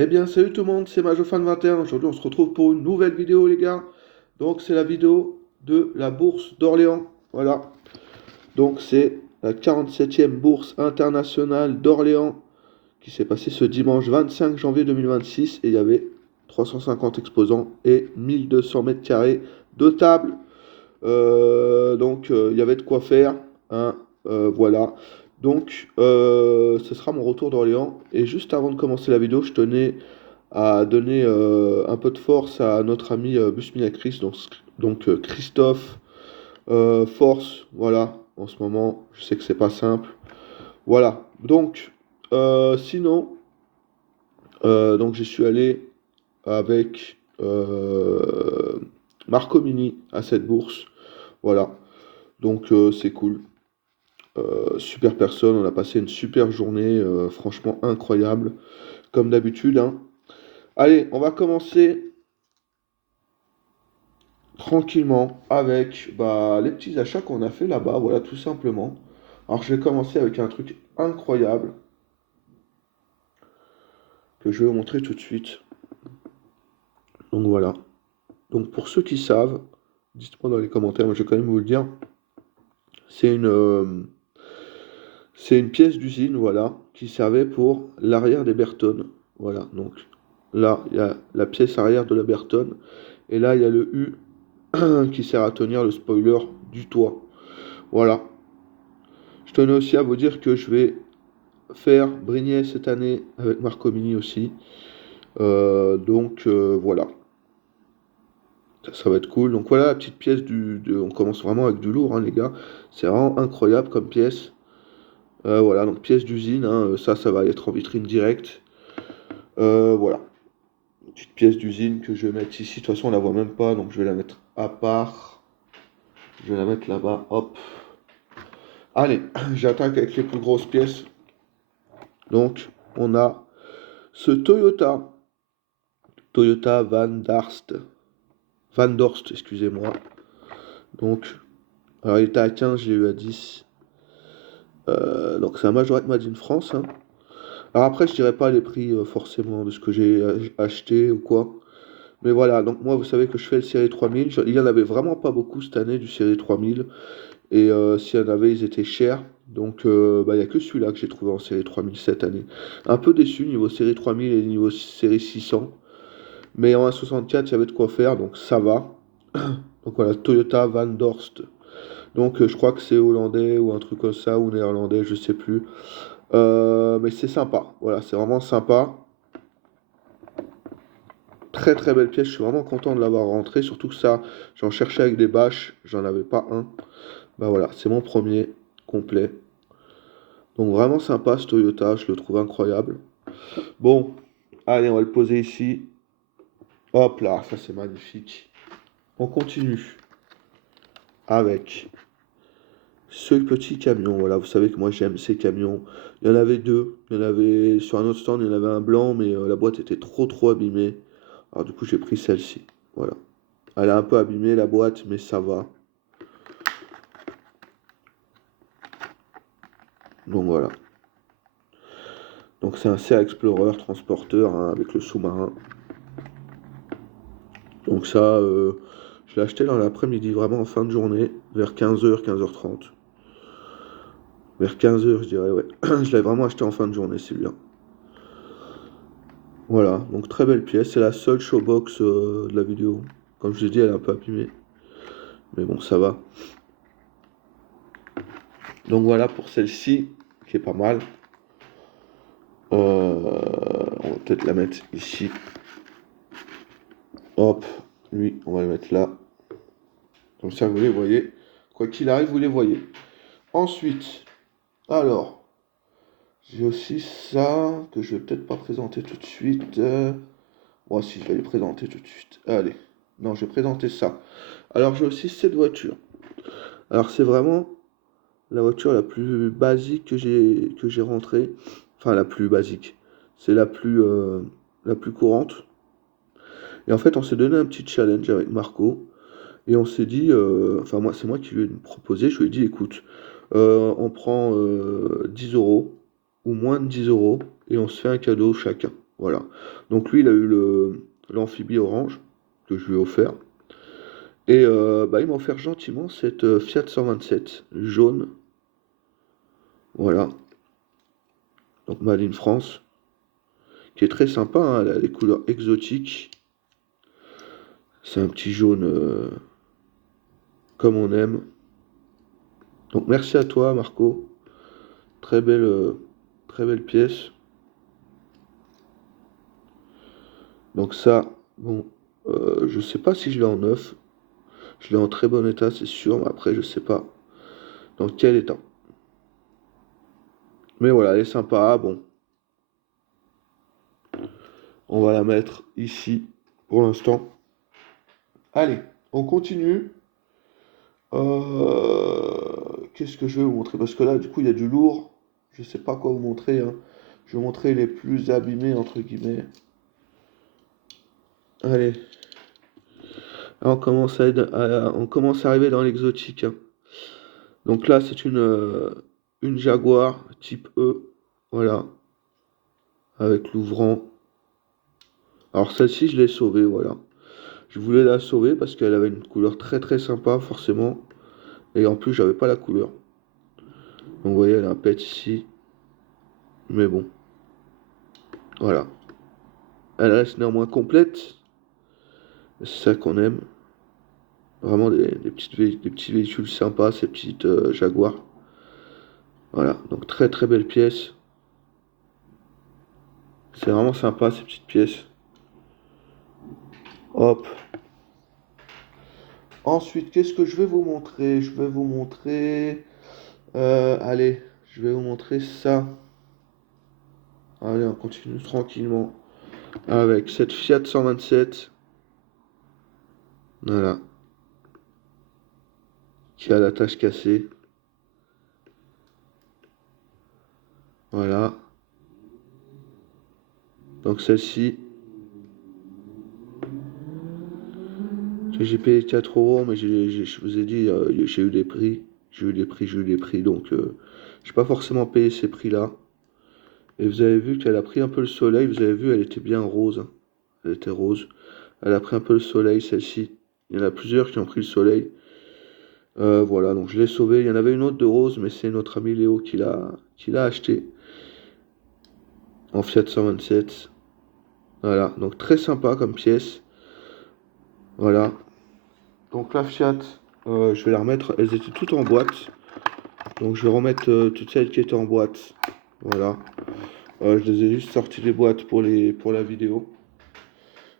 Eh bien, salut tout le monde, c'est MajoFan21. Aujourd'hui, on se retrouve pour une nouvelle vidéo, les gars. Donc, c'est la vidéo de la bourse d'Orléans. Voilà. Donc, c'est la 47e bourse internationale d'Orléans qui s'est passée ce dimanche 25 janvier 2026. Et il y avait 350 exposants et 1200 mètres carrés de table. Il y avait de quoi faire, hein, voilà. Ce sera mon retour d'Orléans. Et juste avant de commencer la vidéo, je tenais à donner un peu de force à notre ami Busminakris, Christophe, force, voilà, en ce moment, je sais que c'est pas simple. Voilà, sinon, j'y suis allé avec Marco Mini à cette bourse, voilà, c'est cool. Super personne, on a passé une super journée, franchement incroyable, comme d'habitude, hein. Allez, on va commencer tranquillement avec les petits achats qu'on a fait là-bas, voilà, tout simplement. Alors, je vais commencer avec un truc incroyable que je vais vous montrer tout de suite. Donc, voilà. Donc, pour ceux qui savent, dites-moi dans les commentaires, moi je vais quand même vous le dire. C'est une, euh, c'est une pièce d'usine, voilà, qui servait pour l'arrière des Bertone. Voilà, donc là, il y a la pièce arrière de la Bertone. Et là, il y a le U qui sert à tenir le spoiler du toit. Voilà. Je tenais aussi à vous dire que je vais faire Brignais cette année avec Marco Mini aussi. Voilà, ça va être cool. Donc voilà la petite pièce on commence vraiment avec du lourd, hein, les gars. C'est vraiment incroyable comme pièce. Voilà, donc pièce d'usine, hein, ça va être en vitrine directe. Voilà, une petite pièce d'usine que je vais mettre ici. De toute façon, on la voit même pas, donc je vais la mettre à part. Je vais la mettre là-bas, hop. Allez, j'attaque avec les plus grosses pièces. Donc, on a ce Toyota Van Dorst, excusez-moi. Alors il était à 15, j'ai eu à 10. Donc c'est un Majorette Made in France, hein. Alors après, je dirais pas les prix forcément de ce que j'ai acheté ou quoi. Mais voilà, donc moi, vous savez que je fais le série 3000. Il y en avait vraiment pas beaucoup cette année du série 3000. Et s'il y en avait, ils étaient chers. Il n'y a que celui-là que j'ai trouvé en série 3000 cette année. Un peu déçu niveau série 3000 et niveau série 600. Mais en 1,64, il y avait de quoi faire, donc ça va. Donc voilà, Toyota Van Dorst. Je crois que c'est hollandais ou un truc comme ça, ou néerlandais, je sais plus. Mais c'est sympa, voilà, c'est vraiment sympa. Très très belle pièce, je suis vraiment content de l'avoir rentré, surtout que ça, j'en cherchais avec des bâches, j'en avais pas un. Bah voilà, c'est mon premier complet. Donc vraiment sympa ce Toyota, je le trouve incroyable. Bon, allez, on va le poser ici. Hop là, ça c'est magnifique. On continue avec ce petit camion. Voilà, vous savez que moi j'aime ces camions. Il y en avait deux. Il y en avait sur un autre stand, il y en avait un blanc, mais la boîte était trop abîmée. Alors du coup j'ai pris celle-ci. Voilà. Elle est un peu abîmée la boîte, mais ça va. Donc voilà. Donc c'est un CA Explorer transporteur, hein, avec le sous-marin. Donc ça, je l'ai acheté dans l'après-midi, vraiment en fin de journée, vers 15h, 15h30. Vers 15h, je dirais, ouais. Je l'ai vraiment acheté en fin de journée, celui-là. Voilà, donc très belle pièce. C'est la seule showbox de la vidéo. Comme je l'ai dit, elle est un peu abîmée. Mais bon, ça va. Donc voilà pour celle-ci, qui est pas mal. On va peut-être la mettre ici. Hop, lui, on va le mettre là. Comme ça, vous les voyez. Quoi qu'il arrive, vous les voyez. Ensuite, alors, j'ai aussi ça, que je vais peut-être pas présenter tout de suite. Moi, si, je vais les présenter tout de suite. Allez. Non, je vais présenter ça. Alors, j'ai aussi cette voiture. Alors, c'est vraiment la voiture la plus basique que j'ai rentrée. Enfin, la plus basique. C'est la plus courante. Et en fait, on s'est donné un petit challenge avec Marco. Et on s'est dit, enfin, moi, c'est moi qui lui ai proposé. Je lui ai dit, écoute, on prend 10 € ou moins de 10 € et on se fait un cadeau chacun. Voilà. Donc lui, il a eu l'amphibie orange que je lui ai offert. Et bah, il m'a offert gentiment cette Fiat 127 jaune. Voilà. Donc Made in France. Qui est très sympa, hein. Elle a des couleurs exotiques. C'est un petit jaune comme on aime. Donc merci à toi Marco. Très belle pièce. Donc ça, bon, je sais pas si je l'ai en neuf. Je l'ai en très bon état, c'est sûr, mais après je sais pas dans quel état. Mais voilà, elle est sympa. Bon, on va la mettre ici pour l'instant. Allez, on continue. Qu'est-ce que je vais vous montrer? Parce que là, du coup, il y a du lourd. Je sais pas quoi vous montrer, hein. Je vais vous montrer les plus abîmés, entre guillemets. Allez, là, on commence à arriver dans l'exotique, hein. Donc là, c'est une Jaguar type E. Voilà, avec l'ouvrant. Alors celle-ci, je l'ai sauvée, voilà. Je voulais la sauver parce qu'elle avait une couleur très très sympa, forcément. Et en plus, j'avais pas la couleur. Donc vous voyez, elle a un pet ici. Mais bon, voilà. Elle reste néanmoins complète. C'est ça qu'on aime. Vraiment des petits véhicules sympas, ces petites Jaguar. Voilà, donc très très belle pièce. C'est vraiment sympa ces petites pièces. Hop. Ensuite, qu'est-ce que je vais vous montrer? Je vais vous montrer... allez, je vais vous montrer ça. Allez, on continue tranquillement. Avec cette Fiat 127. Voilà. Qui a la tâche cassée. Voilà. Donc celle-ci, j'ai payé 4 euros, mais je vous ai dit, j'ai eu des prix. J'ai eu des prix. Donc, j'ai pas forcément payé ces prix-là. Et vous avez vu qu'elle a pris un peu le soleil. Vous avez vu, elle était bien rose, hein. Elle était rose. Elle a pris un peu le soleil, celle-ci. Il y en a plusieurs qui ont pris le soleil. Voilà, donc je l'ai sauvée. Il y en avait une autre de rose, mais c'est notre ami Léo qui l'a acheté en Fiat 127. Voilà, donc très sympa comme pièce. Voilà. Donc la Fiat, je vais la remettre. Elles étaient toutes en boîte. Donc je vais remettre toutes celles qui étaient en boîte. Voilà. Je les ai juste sorti des boîtes pour la vidéo.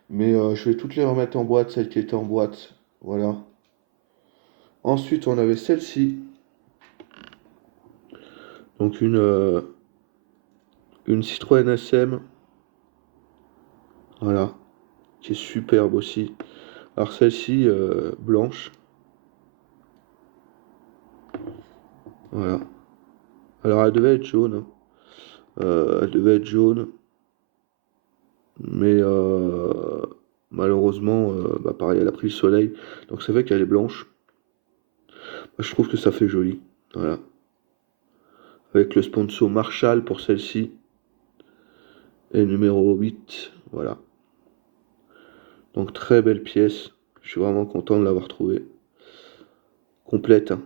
Mais je vais toutes les remettre en boîte, celles qui étaient en boîte. Voilà. Ensuite, on avait celle-ci. Donc une Citroën SM. Voilà. Qui est superbe aussi. Alors celle-ci, blanche. Voilà. Alors elle devait être jaune, hein. Elle devait être jaune. Mais malheureusement, bah pareil, elle a pris le soleil. Donc ça fait qu'elle est blanche. Moi, je trouve que ça fait joli. Voilà. Avec le sponsor Marshall pour celle-ci. Et numéro 8. Voilà. Donc très belle pièce. Je suis vraiment content de l'avoir trouvée. Complète, hein.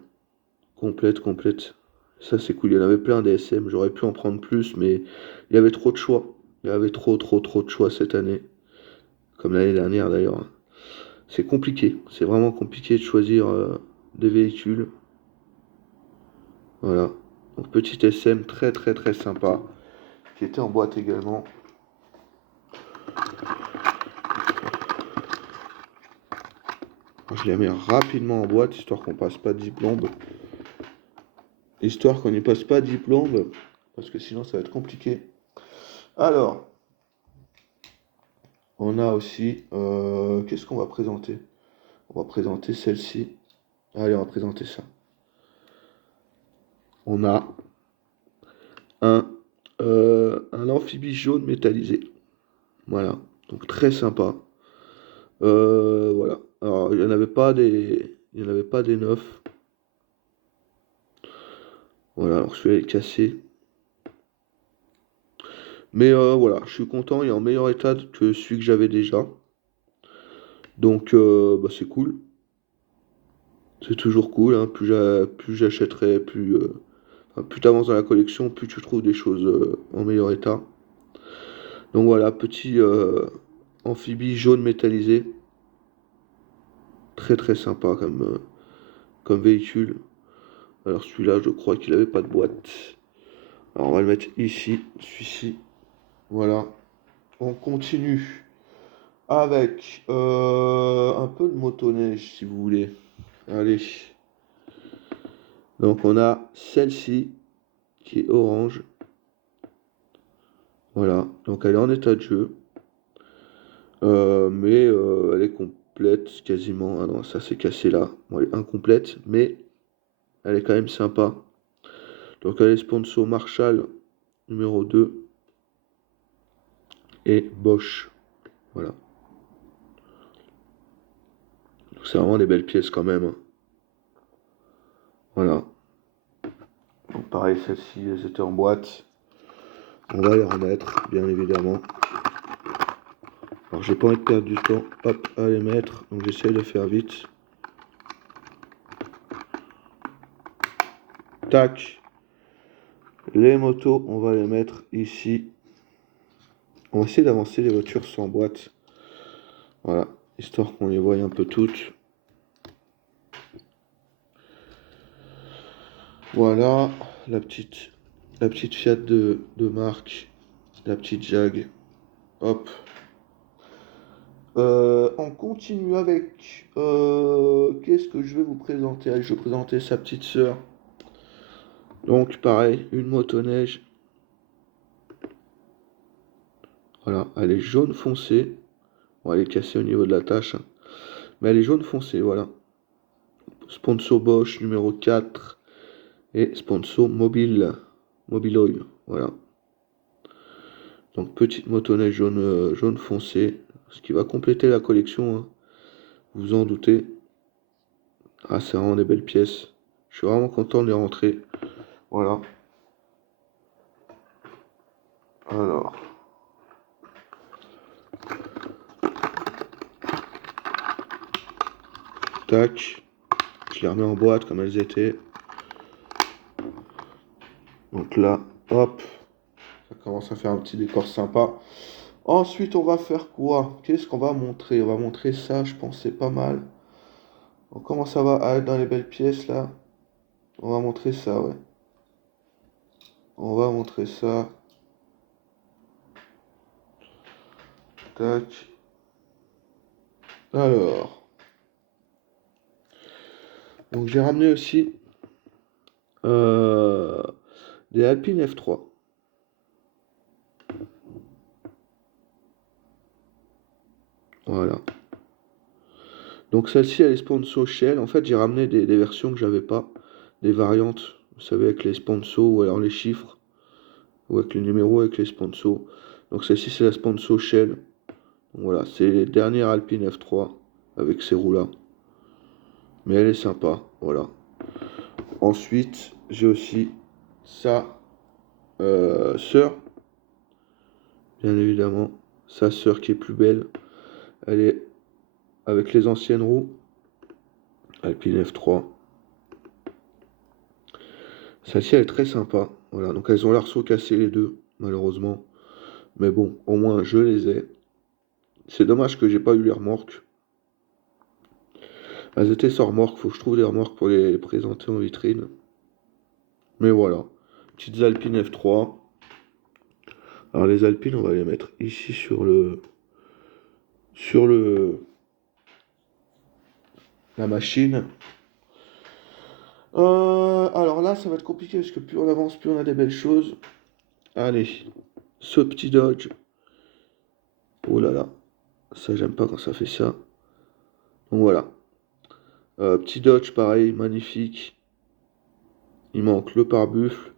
Complète, complète. Ça c'est cool. Il y en avait plein des SM. J'aurais pu en prendre plus, mais il y avait trop de choix. Il y avait trop de choix cette année. Comme l'année dernière d'ailleurs, hein. C'est compliqué. C'est vraiment compliqué de choisir des véhicules. Voilà. Donc petit SM très très très sympa. Qui était en boîte également. Je les mets rapidement en boîte, histoire qu'on passe pas de diplôme. Histoire qu'on n'y passe pas de diplôme, parce que sinon ça va être compliqué. Alors, on a aussi... qu'est-ce qu'on va présenter? On va présenter celle-ci. Allez, on va présenter ça. On a un amphibie jaune métallisé. Voilà, donc très sympa. Voilà. Alors, il n'y en avait pas des neufs. Voilà, alors je vais les casser. Mais voilà, je suis content, il est en meilleur état que celui que j'avais déjà. Donc bah, c'est cool. C'est toujours cool, hein. Plus j'achèterai, enfin, plus t'avances dans la collection, plus tu trouves des choses en meilleur état. Donc voilà, petit amphibie jaune métallisé. Très très sympa comme véhicule. Alors celui-là, je crois qu'il avait pas de boîte. Alors on va le mettre ici, celui-ci. Voilà. On continue avec un peu de motoneige si vous voulez. Allez. Donc on a celle-ci qui est orange. Voilà. Donc elle est en état de jeu. Mais elle est complète quasiment. Ah non, ça s'est cassé là. Bon, elle est incomplète, mais elle est quand même sympa. Donc elle est sponsor Marshall numéro 2 et Bosch. Voilà. Donc c'est vraiment des belles pièces quand même, hein. Voilà. Donc pareil, celles-ci, elles étaient en boîte. On va les remettre, bien évidemment. Alors j'ai pas envie de perdre du temps, hop, à les mettre. Donc j'essaie de faire vite. Tac. Les motos, on va les mettre ici. On va essayer d'avancer les voitures sans boîte. Voilà, histoire qu'on les voie un peu toutes. Voilà, la petite Fiat de marque, la petite Jag. Hop. On continue avec. Qu'est-ce que je vais vous présenter? Allez, je vais vous présenter sa petite sœur. Donc, pareil, une motoneige. Voilà, elle est jaune foncé. Bon, elle est cassée au niveau de la tâche, hein. Mais elle est jaune foncé, voilà. Sponsor Bosch numéro 4 et sponsor Mobile Oil. Voilà. Donc petite motoneige jaune, jaune foncé, ce qui va compléter la collection, hein, vous en doutez. Ah, c'est vraiment des belles pièces. Je suis vraiment content de les rentrer. Voilà. Alors, tac. Je les remets en boîte comme elles étaient. Donc là, hop. Ça commence à faire un petit décor sympa. Ensuite, on va faire quoi? Qu'est-ce qu'on va montrer? On va montrer ça, je pense, c'est pas mal. On commence à être dans les belles pièces là. On va montrer ça, ouais. On va montrer ça. Tac. Alors. Donc j'ai ramené aussi euh, des Alpine F3. Voilà. Donc celle-ci, elle est sponsor Shell. En fait, j'ai ramené des versions que j'avais pas. Des variantes, vous savez, avec les sponsors ou alors les chiffres. Ou avec les numéros, avec les sponsors. Donc celle-ci, c'est la sponsor Shell. Donc, voilà, c'est les dernières Alpine F3 avec ces roues-là. Mais elle est sympa, voilà. Ensuite, j'ai aussi sa sœur, bien évidemment. Sa sœur qui est plus belle. Elle est avec les anciennes roues. Alpine F3. Celle-ci, elle est très sympa. Voilà, donc elles ont l'arceau cassé les deux, malheureusement. Mais bon, au moins je les ai. C'est dommage que j'ai pas eu les remorques. Elles étaient sans remorque, faut que je trouve des remorques pour les présenter en vitrine. Mais voilà, petites Alpines F3. Alors les Alpines, on va les mettre ici sur la machine. Alors là, ça va être compliqué parce que plus on avance, plus on a des belles choses. Allez, ce petit Dodge. Oh là là, ça j'aime pas quand ça fait ça. Donc voilà. Petit Dodge pareil, magnifique. Il manque le pare-buffle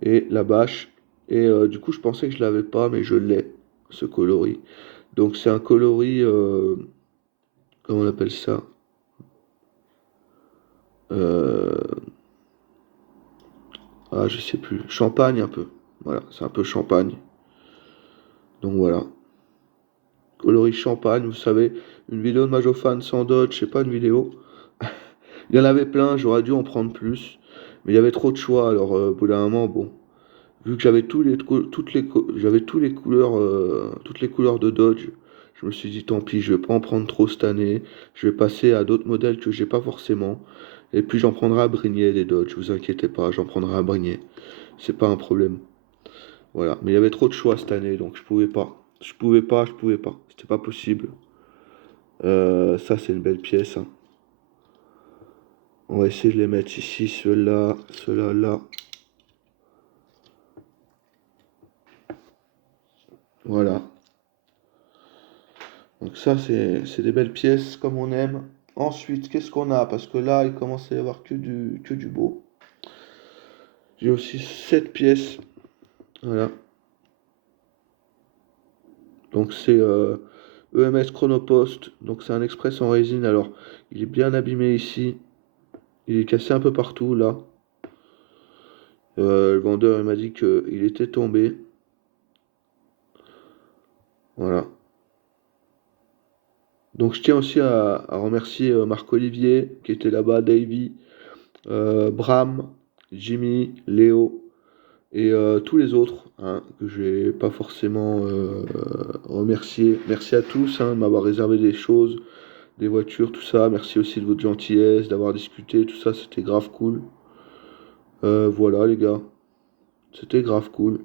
et la bâche. Et du coup, je pensais que je l'avais pas, mais je l'ai, ce coloris. Donc c'est un coloris, comment on appelle ça? Euh, ah, je sais plus. Champagne un peu. Voilà, c'est un peu champagne. Donc voilà. Coloris champagne, vous savez, une vidéo de Majofan sans Dodge, c'est pas une vidéo. Il y en avait plein, j'aurais dû en prendre plus. Mais il y avait trop de choix, alors au bout d'un moment, bon. Vu que j'avais j'avais toutes les couleurs de Dodge, je me suis dit tant pis, je vais pas en prendre trop cette année. Je vais passer à d'autres modèles que j'ai pas forcément. Et puis j'en prendrai à Brigné des Dodge, vous inquiétez pas, j'en prendrai à Brigné. C'est pas un problème. Voilà. Mais il y avait trop de choix cette année, donc je pouvais pas. Je pouvais pas. C'était pas possible. Ça c'est une belle pièce, hein. On va essayer de les mettre ici, ceux-là, ceux-là, là. Voilà. Donc ça, c'est des belles pièces comme on aime. Ensuite, qu'est-ce qu'on a? Parce que là, il commence à y avoir que du beau. J'ai aussi cette pièce. Voilà. Donc c'est EMS Chronopost. Donc c'est un express en résine. Alors, il est bien abîmé ici. Il est cassé un peu partout là. Le vendeur il m'a dit qu'il était tombé. Voilà. Donc je tiens aussi à remercier Marc-Olivier qui était là-bas, Davy, Bram, Jimmy, Léo et tous les autres, hein, que je vais pas forcément remercier. Merci à tous, hein, de m'avoir réservé des choses, des voitures, tout ça. Merci aussi de votre gentillesse, d'avoir discuté, tout ça, c'était grave cool. Voilà les gars, c'était grave cool.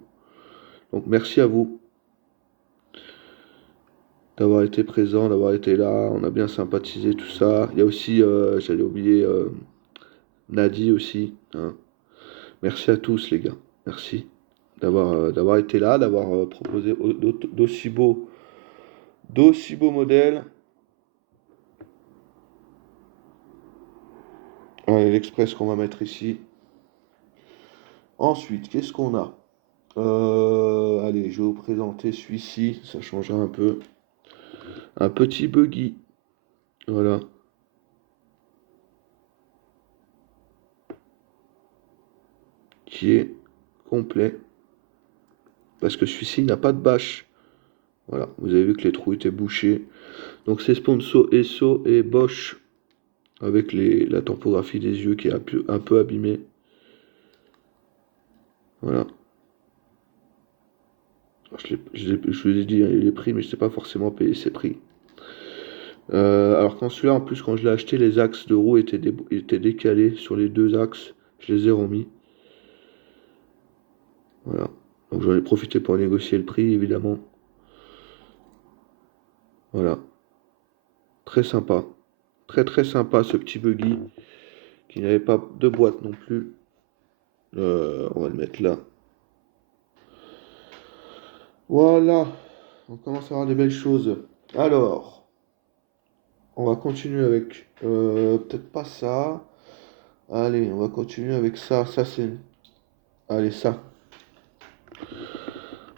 Donc merci à vous d'avoir été présent, d'avoir été là. On a bien sympathisé tout ça. Il y a aussi, j'allais oublier, Nadi aussi, hein. Merci à tous les gars. Merci d'avoir été là, d'avoir proposé d'aussi beaux modèles. Allez, l'Express qu'on va mettre ici. Ensuite, qu'est-ce qu'on a? Allez, je vais vous présenter celui-ci, ça changera un peu. Un petit buggy, voilà, qui est complet. Parce que celui-ci n'a pas de bâche. Voilà, vous avez vu que les trous étaient bouchés. Donc c'est sponsor Esso et Bosch avec la topographie des yeux qui est un peu abîmée. Voilà. Je vous ai dit hein, les prix, mais je ne sais pas forcément payer ces prix. Alors quand celui-là, en plus, quand je l'ai acheté, les axes de roue étaient décalés sur les deux axes. Je les ai remis. Voilà. Donc j'en ai profité pour négocier le prix, évidemment. Voilà. Très sympa. Très très sympa ce petit buggy qui n'avait pas de boîte non plus. On va le mettre là. Voilà. On commence à avoir des belles choses. Alors, on va continuer avec peut-être pas ça. Allez, on va continuer avec ça. Ça c'est. Allez, ça.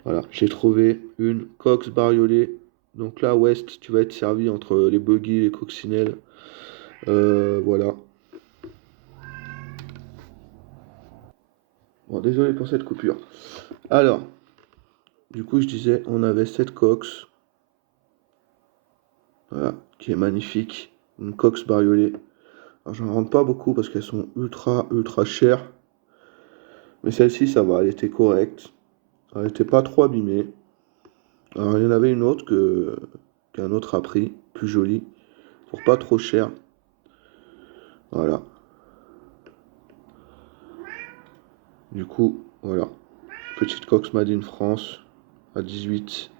Voilà, j'ai trouvé une Cox bariolée. Donc là, West, tu vas être servi entre les buggy et les coccinelles. Voilà. Bon, désolé pour cette coupure. Alors, du coup, je disais, on avait cette Cox. Voilà, qui est magnifique. Une Cox bariolée. Alors, j'en rentre pas beaucoup parce qu'elles sont ultra chères. Mais celle-ci, ça va, elle était correcte. Elle n'était pas trop abîmée. Alors, il y en avait une autre qu'un autre a pris, plus jolie, pour pas trop cher. Voilà. Du coup, voilà. Petite Cox Made in France à 18.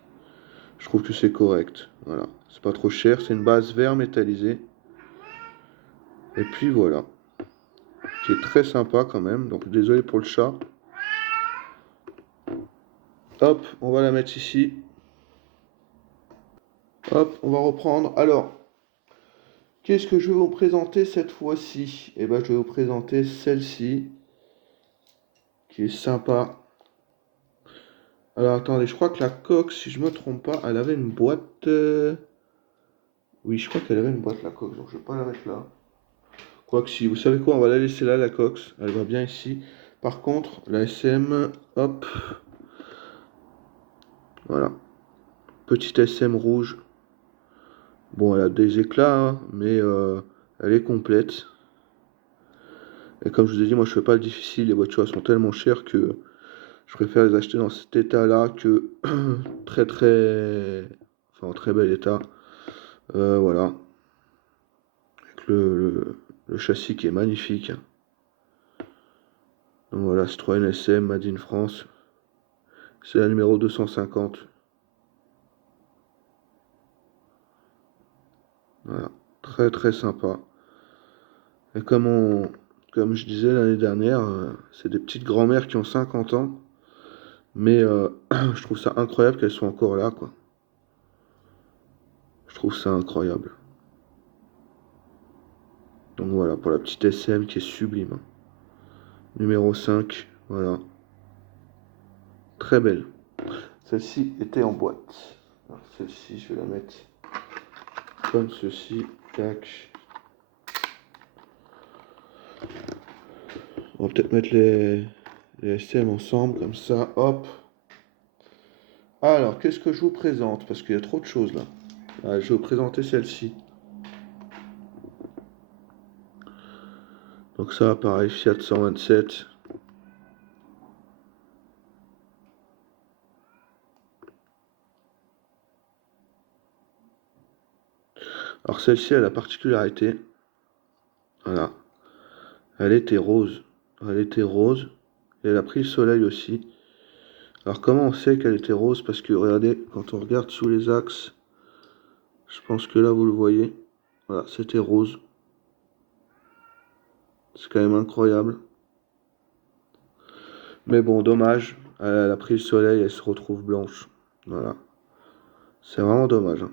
Je trouve que c'est correct. Voilà. C'est pas trop cher. C'est une base verre métallisée. Et puis voilà. Qui est très sympa quand même. Donc désolé pour le chat. Hop, on va la mettre ici. Hop, on va reprendre. Alors, qu'est-ce que je vais vous présenter cette fois-ci? Eh ben, je vais vous présenter celle-ci. Qui est sympa. Alors attendez, je crois que la coque, si je me trompe pas, elle avait une boîte. Oui, je crois qu'elle avait une boîte la coque, donc je vais pas la mettre là. Quoique si, vous savez quoi, on va la laisser là, la coque. Elle va bien ici. Par contre, la SM, hop. Voilà. Petite SM rouge. Bon, elle a des éclats, hein, mais elle est complète. Et comme je vous ai dit, moi je fais pas le difficile, les voitures elles sont tellement chères que je préfère les acheter dans cet état-là que très très... Enfin en très bel état. Voilà. Avec le châssis qui est magnifique. Donc voilà, Citroën SM Made in France. C'est la numéro 250. Voilà. Très très sympa. Et comme je disais l'année dernière, c'est des petites grand-mères qui ont 50 ans. Mais je trouve ça incroyable qu'elles soient encore là, quoi. Je trouve ça incroyable. Donc voilà, pour la petite SM qui est sublime, hein. Numéro 5, voilà. Très belle. Celle-ci était en boîte. Celle-ci, je vais la mettre comme ceci. Tac. On va peut-être mettre les SM ensemble, comme ça. Hop. Alors, qu'est-ce que je vous présente? Parce qu'il y a trop de choses là. Ah, je vais vous présenter celle-ci. Donc ça, pareil, Fiat 127. Alors celle-ci a la particularité, voilà, elle était rose. Elle était rose et elle a pris le soleil aussi. Alors comment on sait qu'elle était rose? Parce que regardez, quand on regarde sous les axes, je pense que là vous le voyez, voilà, c'était rose. C'est quand même incroyable. Mais bon, dommage, elle a pris le soleil, elle se retrouve blanche. Voilà, c'est vraiment dommage, hein.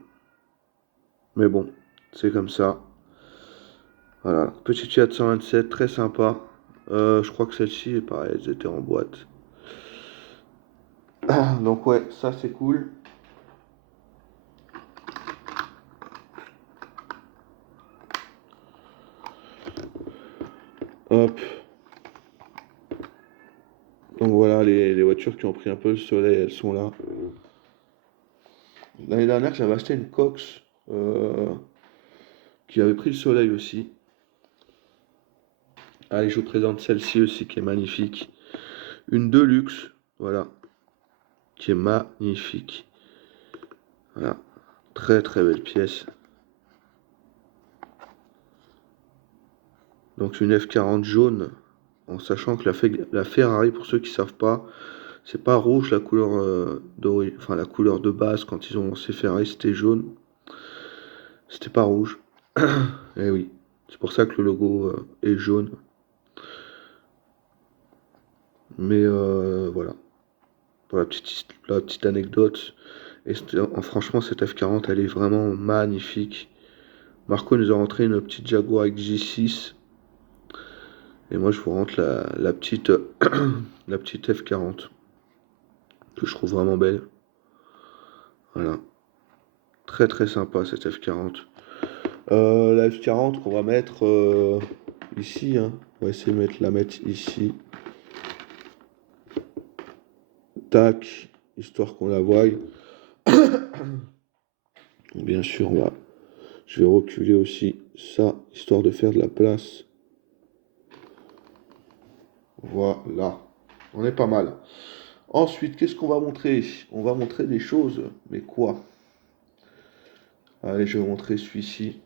Mais bon, c'est comme ça. Voilà, petite Fiat 127, très sympa. Je crois que celle-ci est pareil, elles étaient en boîte. Donc ouais, ça c'est cool. Hop. Donc voilà, les voitures qui ont pris un peu le soleil, elles sont là. L'année dernière, j'avais acheté une Cox qui avait pris le soleil aussi. Allez, je vous présente celle-ci aussi qui est magnifique. Une Deluxe, voilà, qui est magnifique. Voilà, très très belle pièce. Donc une F40 jaune, en sachant que la Ferrari, pour ceux qui ne savent pas, c'est pas rouge la couleur enfin la couleur de base quand ils ont lancé Ferrari, c'était jaune. C'était pas rouge. Eh oui, c'est pour ça que le logo est jaune. Mais voilà, pour la petite anecdote. Et franchement, cette F40, elle est vraiment magnifique. Marco nous a rentré une petite Jaguar XJ6. Et moi, je vous rentre la petite, la petite F40. Que je trouve vraiment belle. Voilà. Très très sympa cette F40. La F40 qu'on va mettre ici, hein. On va essayer de la mettre ici. Tac, histoire qu'on la voie. Bien sûr, je vais reculer aussi ça, histoire de faire de la place. Voilà, on est pas mal. Ensuite, qu'est-ce qu'on va montrer? On va montrer des choses, mais quoi? Allez, je vais vous montrer celui-ci.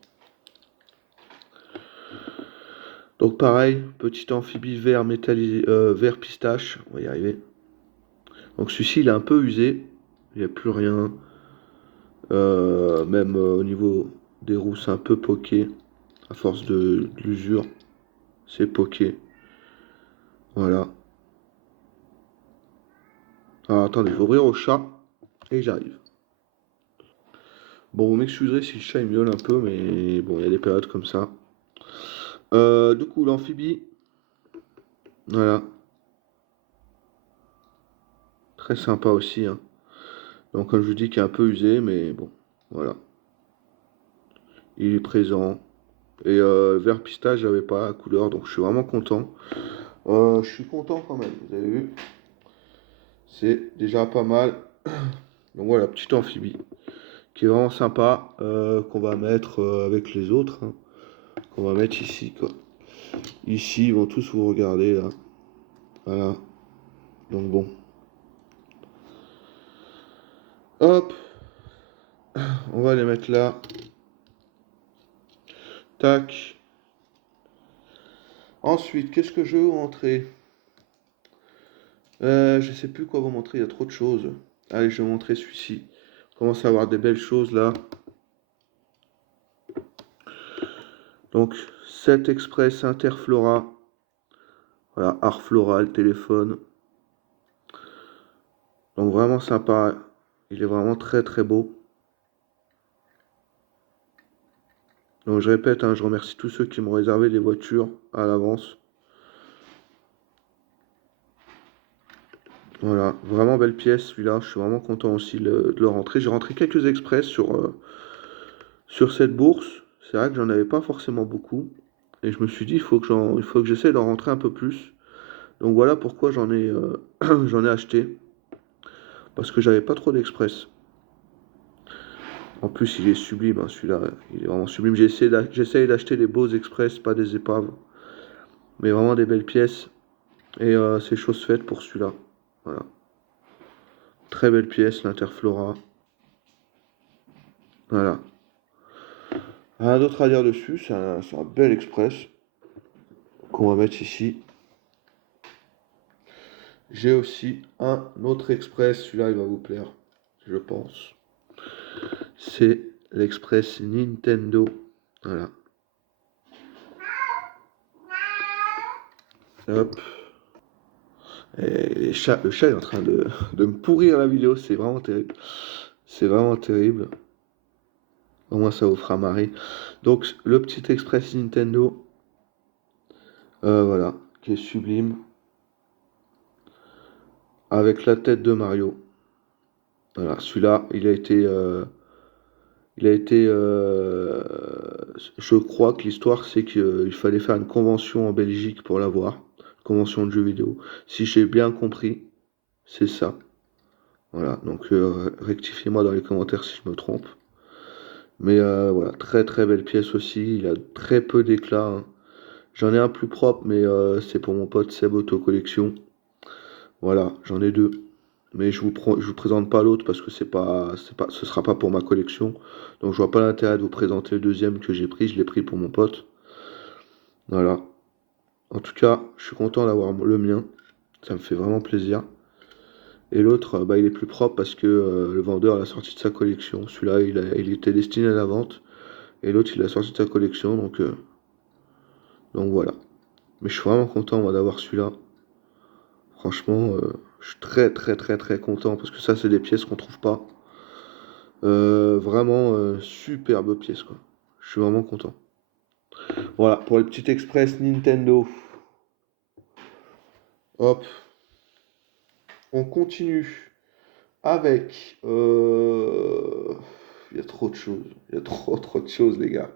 Donc pareil, petit amphibie vert métallisé, vert pistache, on va y arriver. Donc celui-ci, il est un peu usé, il n'y a plus rien. Même au niveau des roues, c'est un peu poqué. À force de l'usure, c'est poqué. Voilà. Alors attendez, je vais ouvrir au chat et j'arrive. Bon, vous m'excuserez si le chat il miaule un peu, mais bon, il y a des périodes comme ça. Du coup, l'amphibie, voilà. Très sympa aussi, hein. Donc, comme je vous dis, qui est un peu usé, mais bon, voilà. Il est présent. Et vert pistache, j'avais pas la couleur, donc je suis vraiment content. Je suis content quand même, vous avez vu. C'est déjà pas mal. Donc voilà, petite amphibie. qui est vraiment sympa, qu'on va mettre avec les autres, hein, qu'on va mettre ici, quoi. Ici, ils vont tous vous regarder, là. Voilà. Donc bon. Hop, on va les mettre là. Tac. Ensuite, qu'est-ce que je veux vous montrer? Je sais plus quoi vous montrer, il y a trop de choses. Allez, je vais vous montrer celui-ci. On commence à avoir des belles choses là. Donc, 7 Express Interflora. Voilà, art floral, téléphone. Donc vraiment sympa. Il est vraiment très très beau. Donc je répète, hein, je remercie tous ceux qui m'ont réservé les voitures à l'avance. Voilà, vraiment belle pièce celui-là. Je suis vraiment content aussi de le rentrer. J'ai rentré quelques express sur cette bourse. C'est vrai que j'en avais pas forcément beaucoup. Et je me suis dit, il faut que j'essaie d'en rentrer un peu plus. Donc voilà pourquoi j'en ai acheté. Parce que j'avais pas trop d'express. En plus, il est sublime, hein, celui-là. Il est vraiment sublime. J'essaye d'acheter des beaux express, pas des épaves. Mais vraiment des belles pièces. Et c'est chose faite pour celui-là. Voilà. Très belle pièce, l'Interflora. Voilà. Rien d'autre à dire dessus. C'est un bel express qu'on va mettre ici. J'ai aussi un autre express. Celui-là, il va vous plaire, je pense. C'est l'express Nintendo. Voilà. Hop. Et le chat est en train de me pourrir la vidéo. C'est vraiment terrible. C'est vraiment terrible. Au moins, ça vous fera marrer. Donc, le petit express Nintendo. Voilà. Qui est sublime. Avec la tête de Mario. Voilà. Celui-là, je crois que l'histoire, c'est qu'il fallait faire une convention en Belgique pour l'avoir. Convention de jeux vidéo. Si j'ai bien compris, c'est ça. Voilà, donc rectifiez-moi dans les commentaires si je me trompe. Mais voilà, très très belle pièce aussi. Il a très peu d'éclat, hein. J'en ai un plus propre, mais c'est pour mon pote Seb Auto Collection. Voilà, j'en ai deux. Mais je vous présente pas l'autre parce que ce sera pas pour ma collection. Donc je vois pas l'intérêt de vous présenter le deuxième que j'ai pris. Je l'ai pris pour mon pote. Voilà. En tout cas, je suis content d'avoir le mien. Ça me fait vraiment plaisir. Et l'autre, bah, il est plus propre parce que le vendeur l'a sorti de sa collection. Celui-là, il était destiné à la vente. Et l'autre, il l'a sorti de sa collection. Donc voilà. Mais je suis vraiment content, moi, d'avoir celui-là. Franchement, je suis très, très, très, très content parce que ça, c'est des pièces qu'on trouve pas. Vraiment, superbe pièce, quoi. Je suis vraiment content. Voilà, pour les petits express Nintendo. Hop, on continue avec... Il y a trop de choses. Il y a trop, trop de choses, les gars.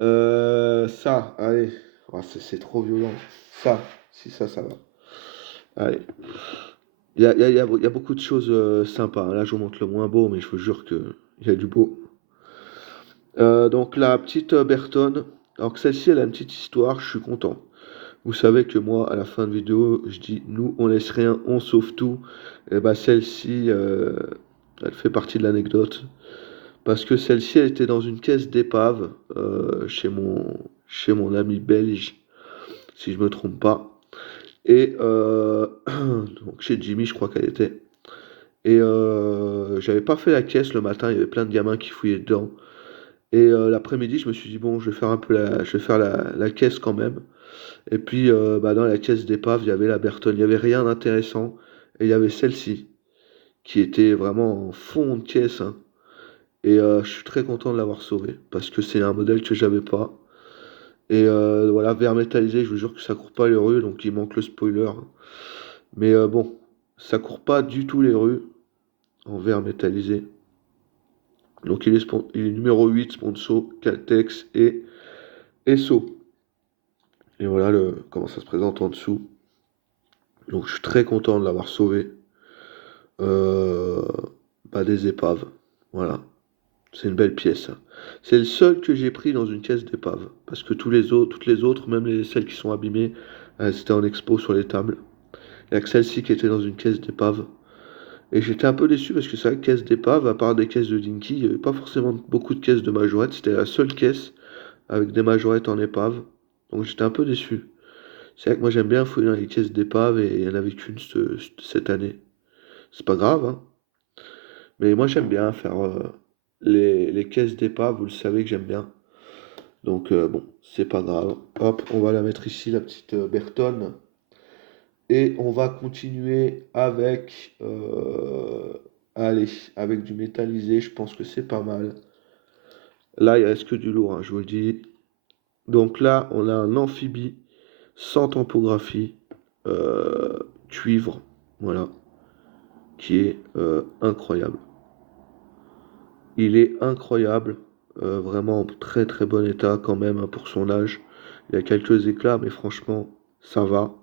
Ça, allez. Oh, c'est trop violent. Ça, si ça va. Allez. Il y a beaucoup de choses sympas, hein. Là, je vous montre le moins beau, mais je vous jure qu'il y a du beau. Donc, la petite Berton. Alors que celle-ci, elle a une petite histoire, je suis content. Vous savez que moi, à la fin de vidéo, je dis nous, on laisse rien, on sauve tout. Et bah, celle-ci, elle fait partie de l'anecdote. Parce que celle-ci, elle était dans une caisse d'épave chez mon ami belge, si je me trompe pas. Et donc chez Jimmy, je crois qu'elle était. Et j'avais pas fait la caisse le matin, il y avait plein de gamins qui fouillaient dedans. Et l'après-midi, je me suis dit, bon, je vais faire la caisse quand même. Et puis, bah, dans la caisse d'épave, il y avait la Bertone, il n'y avait rien d'intéressant. Et il y avait celle-ci, qui était vraiment en fond de caisse, hein. Et je suis très content de l'avoir sauvée, parce que c'est un modèle que j'avais pas. Et voilà, verre métallisé, je vous jure que ça court pas les rues, donc il manque le spoiler. Mais bon, ça court pas du tout les rues en verre métallisé. Donc il est numéro 8, sponsor Caltex et Esso. Et voilà comment ça se présente en dessous. Donc je suis très content de l'avoir sauvé. Euh, Bah, des épaves. Voilà. C'est une belle pièce, hein. C'est le seul que j'ai pris dans une caisse d'épave. Parce que toutes les autres, même celles qui sont abîmées, elles étaient en expo sur les tables. Il n'y a que celle-ci qui était dans une caisse d'épave. Et j'étais un peu déçu parce que c'est vrai que caisse d'épave, à part des caisses de Dinky, il n'y avait pas forcément beaucoup de caisses de majorettes. C'était la seule caisse avec des majorettes en épave. Donc j'étais un peu déçu. C'est vrai que moi j'aime bien fouiller dans les caisses d'épave et il n'y en avait qu'une cette année. C'est pas grave, hein. Mais moi j'aime bien faire les caisses d'épave, vous le savez que j'aime bien. Donc bon, c'est pas grave. Hop, on va la mettre ici, la petite Berton. Et on va continuer avec, allez, avec du métallisé, je pense que c'est pas mal. Là, il reste que du lourd, hein, je vous le dis. Donc là, on a un amphibie sans tampographie, cuivre, voilà, qui est incroyable. Il est incroyable, vraiment en très très bon état quand même, hein, pour son âge. Il y a quelques éclats, mais franchement, ça va.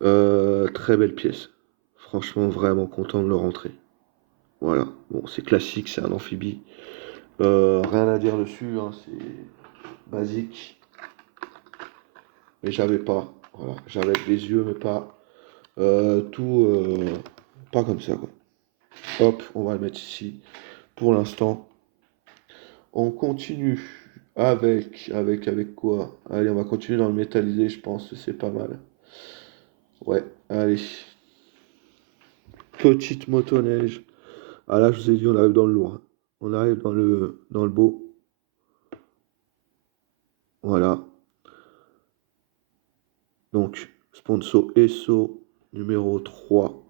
Très belle pièce. Franchement, vraiment content de le rentrer. Voilà. Bon, c'est classique, c'est un amphibie. Rien à dire dessus, hein, c'est basique. Mais j'avais pas. Voilà. J'avais avec des yeux, mais pas tout. Pas comme ça, quoi. Hop, on va le mettre ici. Pour l'instant, on continue avec quoi? Allez, on va continuer dans le métallisé, je pense que c'est pas mal. Ouais, allez. Petite motoneige. Ah là, je vous ai dit, on arrive dans le lourd, hein. On arrive dans le beau. Voilà. Donc, sponsor ESSO numéro 3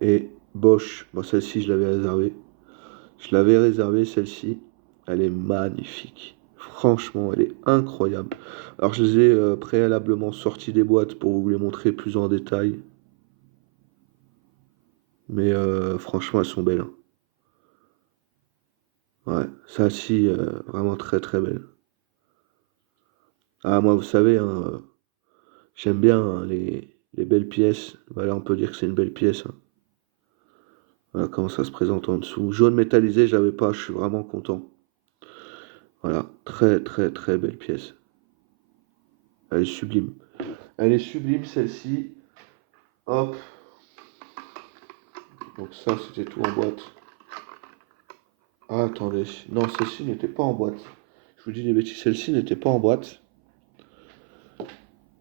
et Bosch. Bon, celle-ci, je l'avais réservée. Je l'avais réservée, celle-ci. Elle est magnifique. Franchement, elle est incroyable. Alors, je les ai préalablement sortis des boîtes pour vous les montrer plus en détail. Mais franchement, elles sont belles, hein. Ouais, celle-ci, vraiment très très belle. Ah, moi, vous savez, hein, j'aime bien, hein, les belles pièces. Voilà, on peut dire que c'est une belle pièce, hein. Voilà comment ça se présente en dessous. Jaune métallisé, j'avais pas, je suis vraiment content. Voilà, très très très belle pièce. Elle est sublime. Elle est sublime celle-ci. Hop. Donc ça, c'était tout en boîte. Ah, attendez. Non, celle-ci n'était pas en boîte. Je vous dis des bêtises, celle-ci n'était pas en boîte.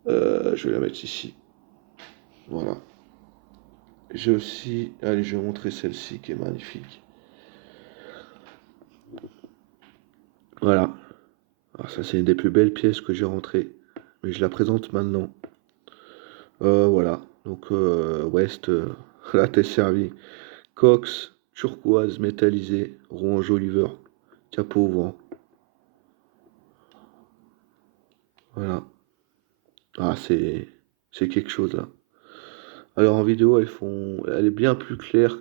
Je vais la mettre ici. Voilà. J'ai aussi... Allez, je vais montrer celle-ci qui est magnifique. Voilà. Alors ça, c'est une des plus belles pièces que j'ai rentrées. Mais je la présente maintenant. Voilà. Donc, West, là, t'es servi. Cox, turquoise, métallisé, rouge Oliver, capot au vent. Voilà. Ah, c'est quelque chose là. Alors en vidéo, elle est bien plus claire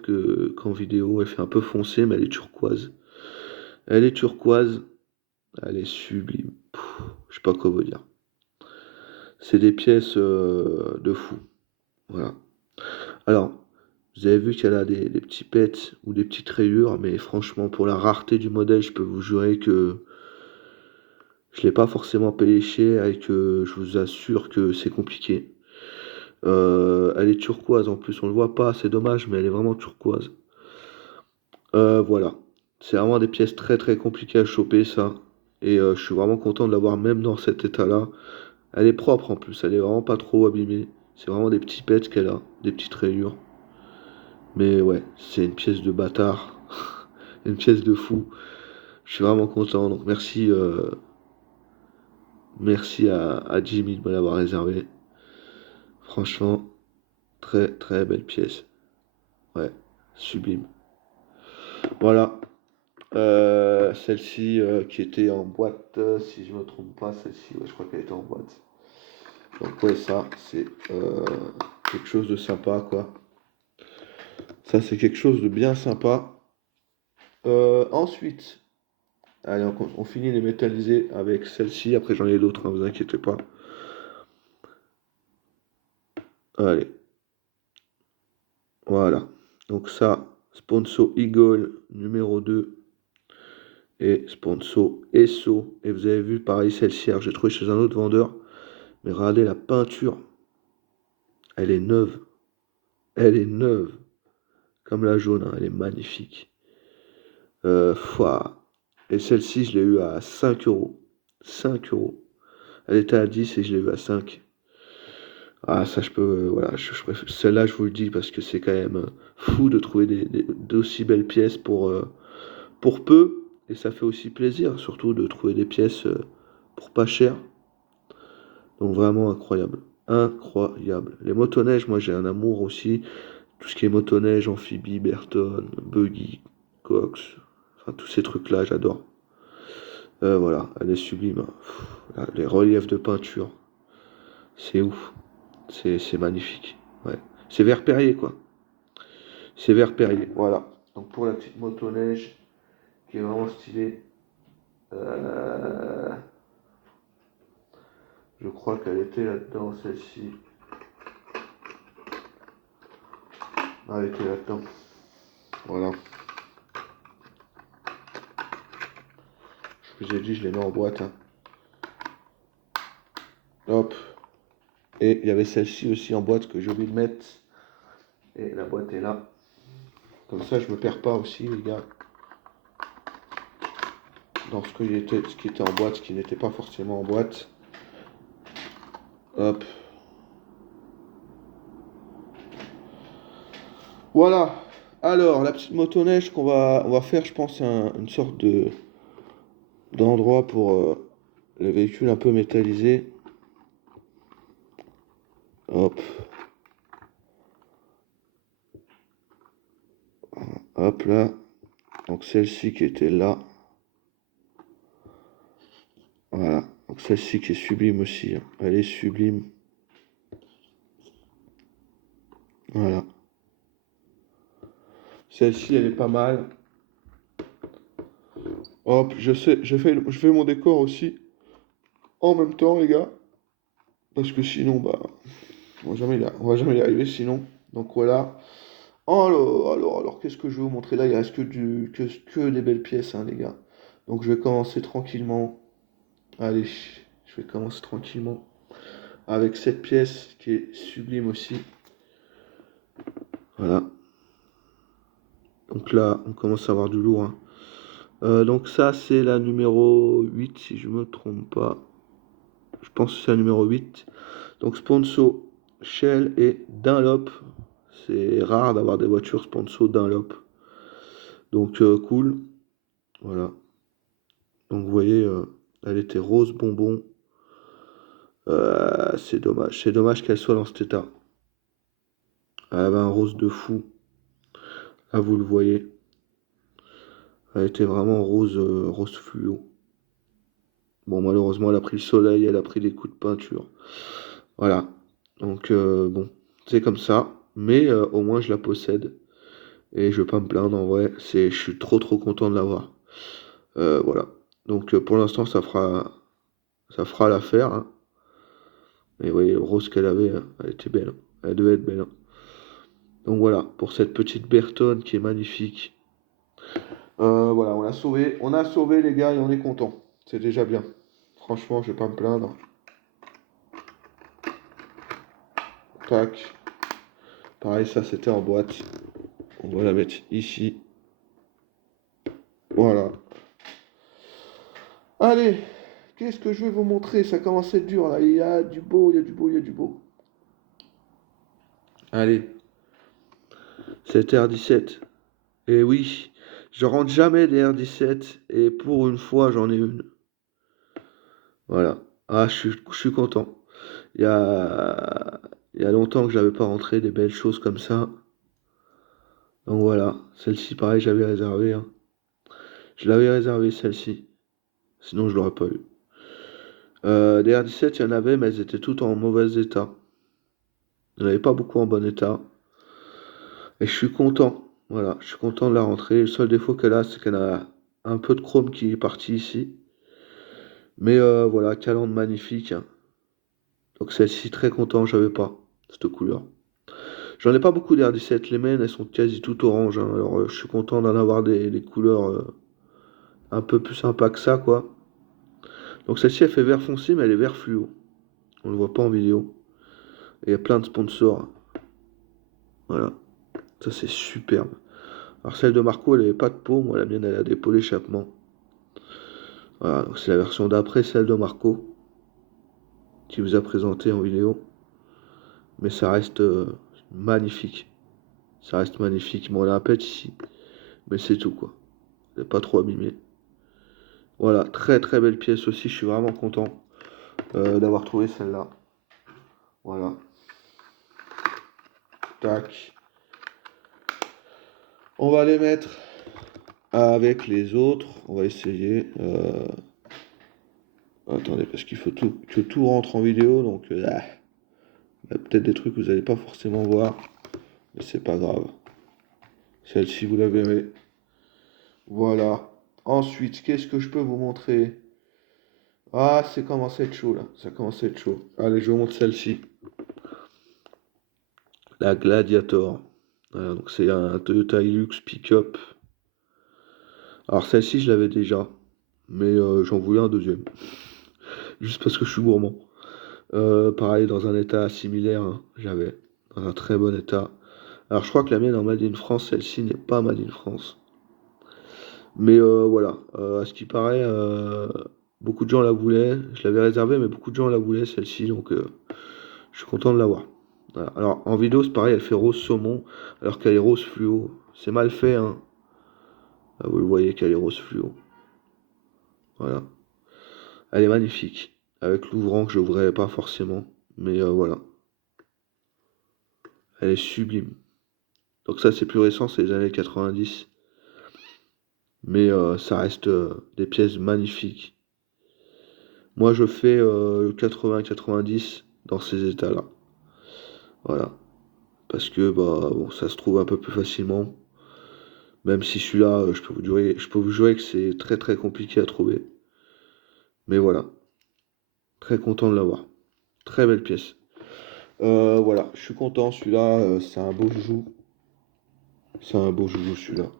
qu'en vidéo. Elle fait un peu foncé, mais elle est turquoise. Elle est turquoise. Elle est sublime. Je sais pas quoi vous dire. C'est des pièces de fou. Voilà. Alors, vous avez vu qu'elle a des petits pets ou des petites rayures, mais franchement, pour la rareté du modèle, je peux vous jurer que je l'ai pas forcément payé cher et que je vous assure que c'est compliqué. Elle est turquoise en plus, on le voit pas, c'est dommage, mais elle est vraiment turquoise. Voilà. C'est vraiment des pièces très très compliquées à choper, ça. Et je suis vraiment content de l'avoir même dans cet état-là. Elle est propre en plus, elle est vraiment pas trop abîmée. C'est vraiment des petits pets qu'elle a, des petites rayures. Mais ouais, c'est une pièce de bâtard, une pièce de fou. Je suis vraiment content. Donc merci, merci à Jimmy de me l'avoir réservé. Franchement, très très belle pièce. Ouais, sublime. Voilà. Celle-ci qui était en boîte, si je me trompe pas, celle-ci, ouais, je crois qu'elle était en boîte. Donc ouais, ça, c'est quelque chose de sympa, quoi. Ça, c'est quelque chose de bien sympa. Ensuite, allez, on finit les métallisés avec celle-ci. Après, j'en ai d'autres, hein, vous inquiétez pas. Allez, voilà. Donc ça, Sponso Eagle numéro 2 et Sponso Esso. Et vous avez vu, pareil, celle-ci, j'ai trouvé chez un autre vendeur. Mais regardez la peinture, elle est neuve. Elle est neuve. Comme la jaune, hein, elle est magnifique. Fouah. Et celle-ci, je l'ai eu à 5 euros. 5 euros. Elle était à 10 et je l'ai eu à 5. Ah, ça, je peux. Voilà, celle-là, je vous le dis parce que c'est quand même fou de trouver d'aussi belles pièces pour peu. Et ça fait aussi plaisir, surtout de trouver des pièces pour pas cher. Donc, vraiment incroyable. Incroyable. Les motoneiges, moi, j'ai un amour aussi. Tout ce qui est motoneige, amphibie, Berton, buggy, cox. Enfin, tous ces trucs-là, j'adore. Voilà, elle est sublime, hein. Là, les reliefs de peinture, c'est ouf. C'est magnifique. Ouais. C'est vert Perrier, quoi. C'est vert Perrier, voilà. Donc pour la petite motoneige, qui est vraiment stylée, euh, je crois qu'elle était là-dedans, celle-ci. Ah, elle était là-dedans. Voilà. Je vous ai dit, je les mets en boîte, hein. Hop. Et il y avait celle-ci aussi en boîte que j'ai oublié de mettre. Et la boîte est là. Comme ça, je me perds pas aussi, les gars. Dans ce qui était en boîte, ce qui n'était pas forcément en boîte. Hop. Voilà. Alors, la petite motoneige on va faire, je pense, une sorte d'endroit pour les véhicules un peu métallisés. Hop. Hop là. Donc celle-ci qui était là. Voilà. Donc celle-ci qui est sublime aussi, hein. Elle est sublime. Voilà. Celle-ci, elle est pas mal. Hop, je fais mon décor aussi en même temps, les gars. Parce que sinon, bah, on va jamais y arriver sinon. Donc voilà. Alors, qu'est-ce que je vais vous montrer là? Il reste que des belles pièces, hein, les gars. Donc je vais commencer tranquillement. Allez, je vais commencer tranquillement avec cette pièce qui est sublime aussi. Voilà. Donc là, on commence à avoir du lourd, hein. Donc ça, c'est la numéro 8, si je me trompe pas. Je pense que c'est la numéro 8. Donc Sponso, Shell et Dunlop. C'est rare d'avoir des voitures Sponso Dunlop. Donc cool. Voilà. Donc vous voyez, elle était rose bonbon. C'est dommage. C'est dommage qu'elle soit dans cet état. Elle avait un rose de fou. Là, vous le voyez. Elle était vraiment rose, rose fluo. Bon, malheureusement, elle a pris le soleil, elle a pris des coups de peinture. Voilà. Donc, bon, c'est comme ça. Mais au moins, je la possède. Et je vais pas me plaindre, en vrai. Je suis trop content de l'avoir. Voilà. Donc, pour l'instant, ça fera l'affaire, hein. Et vous voyez, le rose qu'elle avait, hein, elle était belle, hein. Elle devait être belle, hein. Donc voilà, pour cette petite Bertone qui est magnifique. Voilà, on a sauvé les gars et on est content. C'est déjà bien. Franchement, je vais pas me plaindre. Tac. Pareil, ça c'était en boîte. On va la mettre ici. Voilà. Allez, qu'est-ce que je vais vous montrer? Ça commence à être dur là. Il y a du beau, il y a du beau, il y a du beau. Allez, cette R17. Et oui, je rentre jamais des R17 et pour une fois j'en ai une. Voilà. Ah, je suis content. Il y a, il y a longtemps que j'avais pas rentré des belles choses comme ça. Donc voilà, celle-ci pareil j'avais réservé, hein. Je l'avais réservé celle-ci, sinon je l'aurais pas eu. Des R17, il y en avait, mais elles étaient toutes en mauvais état. Il n'y en avait pas beaucoup en bon état. Et je suis content. Voilà, je suis content de la rentrée. Le seul défaut qu'elle a, c'est qu'elle a un peu de chrome qui est parti ici. Mais voilà, calandre magnifique, hein. Donc celle-ci, très content, j'avais pas cette couleur. J'en ai pas beaucoup d'R17. Les miennes, elles sont quasi toutes orange, hein. Alors, je suis content d'en avoir des couleurs un peu plus sympas que ça, quoi. Donc, celle-ci, elle fait vert foncé, mais elle est vert fluo. On le voit pas en vidéo. Et il y a plein de sponsors. Voilà. Ça, c'est superbe. Alors, celle de Marco, elle avait pas de peau. Moi, la mienne, elle a des pots d'échappement. Voilà. Donc, c'est la version d'après celle de Marco qui vous a présenté en vidéo. Mais ça reste magnifique. Ça reste magnifique. Bon, elle a un pet ici. Mais c'est tout, quoi. Elle n'est pas trop abîmée. Voilà, très très belle pièce aussi. Je suis vraiment content d'avoir trouvé celle-là. Voilà. Tac. On va les mettre avec les autres. On va essayer. Attendez, parce qu'il faut que tout rentre en vidéo. Donc, il y a peut-être des trucs que vous n'allez pas forcément voir. Mais c'est pas grave. Celle-ci, vous la verrez. Voilà. Ensuite, qu'est-ce que je peux vous montrer? Ah, c'est commencé à être chaud là. Ça commence à être chaud. Allez, je vous montre celle-ci. La Gladiator. Voilà, donc c'est un Toyota Hilux pick-up. Alors celle-ci, je l'avais déjà. Mais j'en voulais un deuxième. Juste parce que je suis gourmand. Pareil, dans un état similaire, hein, j'avais. Dans un très bon état. Alors je crois que la mienne en Made in France, celle-ci n'est pas Made in France. Mais voilà, à ce qui paraît, beaucoup de gens la voulaient. Je l'avais réservée, mais beaucoup de gens la voulaient, celle-ci. Donc je suis content de l'avoir. Voilà. Alors en vidéo, c'est pareil, elle fait rose saumon, alors qu'elle est rose fluo. C'est mal fait, hein. Là, vous le voyez qu'elle est rose fluo. Voilà. Elle est magnifique. Avec l'ouvrant que je n'ouvrirai pas forcément. Mais voilà. Elle est sublime. Donc ça, c'est plus récent, c'est les années 90. Mais ça reste des pièces magnifiques. Moi, je fais 80-90 dans ces états-là. Voilà. Parce que bah, bon, ça se trouve un peu plus facilement. Même si celui-là, je peux vous jurer que c'est très très compliqué à trouver. Mais voilà. Très content de l'avoir. Très belle pièce. Voilà, je suis content. Celui-là, c'est un beau joujou. C'est un beau joujou celui-là.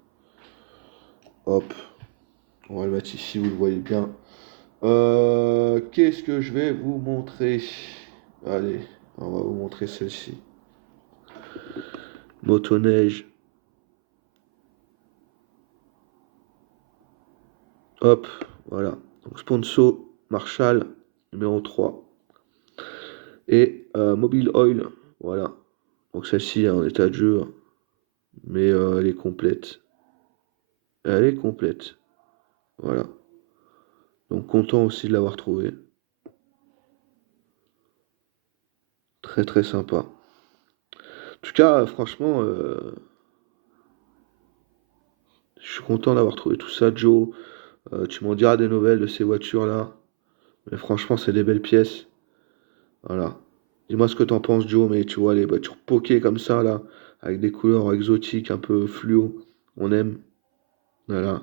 Hop. On va le mettre ici, vous le voyez bien. Qu'est-ce que je vais vous montrer? Allez, on va vous montrer celle-ci. Motoneige. Hop, voilà. Donc sponsor Marshall numéro 3. Et Mobile Oil. Voilà. Donc celle-ci est en état de jeu. Mais elle est complète. Elle est complète. Voilà. Donc content aussi de l'avoir trouvé. Très très sympa. En tout cas, franchement, je suis content d'avoir trouvé tout ça, Joe. Tu m'en diras des nouvelles de ces voitures-là. Mais franchement, c'est des belles pièces. Voilà. Dis-moi ce que t'en penses, Joe, mais tu vois, les voitures pokées comme ça, là, avec des couleurs exotiques, un peu fluo, on aime. Voilà.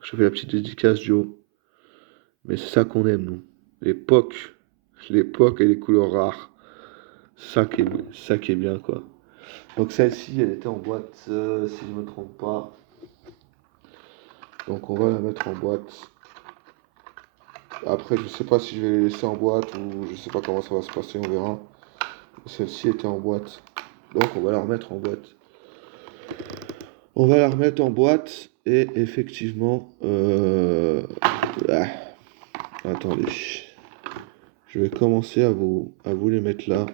Je te fais la petite dédicace, Joe. Mais c'est ça qu'on aime, nous. L'époque. L'époque et les couleurs rares. Ça qui est bien, quoi. Donc celle-ci, elle était en boîte, si je ne me trompe pas. Donc on va la mettre en boîte. Après, je sais pas si je vais les laisser en boîte ou je sais pas comment ça va se passer, on verra. Celle-ci était en boîte. Donc on va la remettre en boîte. On va la remettre en boîte et effectivement... attendez. Je vais commencer à vous les mettre là.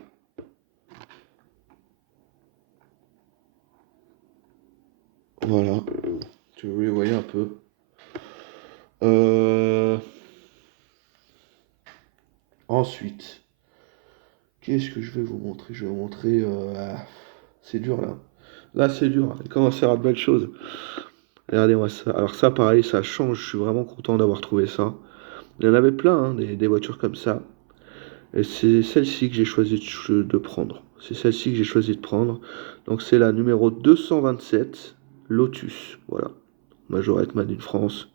Voilà. Que vous les voyez un peu. Ensuite, qu'est-ce que je vais vous montrer? Je vais vous montrer... c'est dur là. Là, c'est dur. Il commence à y avoir de belles choses. Regardez-moi ça. Alors ça, pareil, ça change. Je suis vraiment content d'avoir trouvé ça. Il y en avait plein, hein, des voitures comme ça. Et c'est celle-ci que j'ai choisi de prendre. C'est celle-ci que j'ai choisi de prendre. Donc c'est la numéro 227, Lotus. Voilà. Majorette Made in France.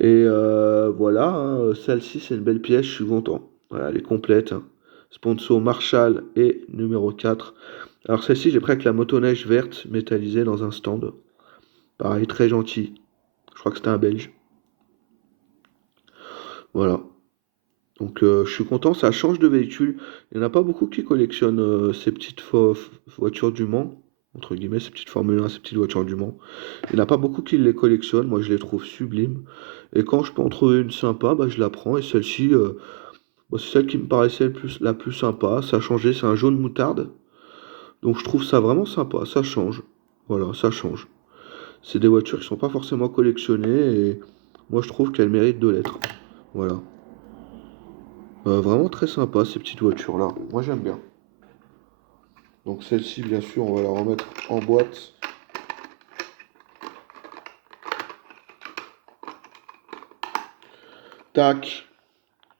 Et voilà, hein, celle-ci c'est une belle pièce, je suis content. Voilà, elle est complète, hein. sponsor Marshall et numéro 4. Alors celle-ci, j'ai pris avec la motoneige verte métallisée dans un stand. Pareil, très gentil. Je crois que c'était un Belge. Voilà. Donc je suis content, ça change de véhicule. Il n'y en a pas beaucoup qui collectionnent ces petites voitures du Mans, entre guillemets, ces petites Formule 1, ces petites voitures du Mans. Il n'y en a pas beaucoup qui les collectionnent, moi je les trouve sublimes. Et quand je peux en trouver une sympa, bah, je la prends. Et celle-ci, bah, c'est celle qui me paraissait la plus sympa. Ça a changé, c'est un jaune moutarde. Donc je trouve ça vraiment sympa, ça change. Voilà, ça change. C'est des voitures qui sont pas forcément collectionnées et moi je trouve qu'elles méritent de l'être. Voilà. Vraiment très sympa ces petites voitures là. Moi j'aime bien. Donc celle-ci bien sûr on va la remettre en boîte. Tac.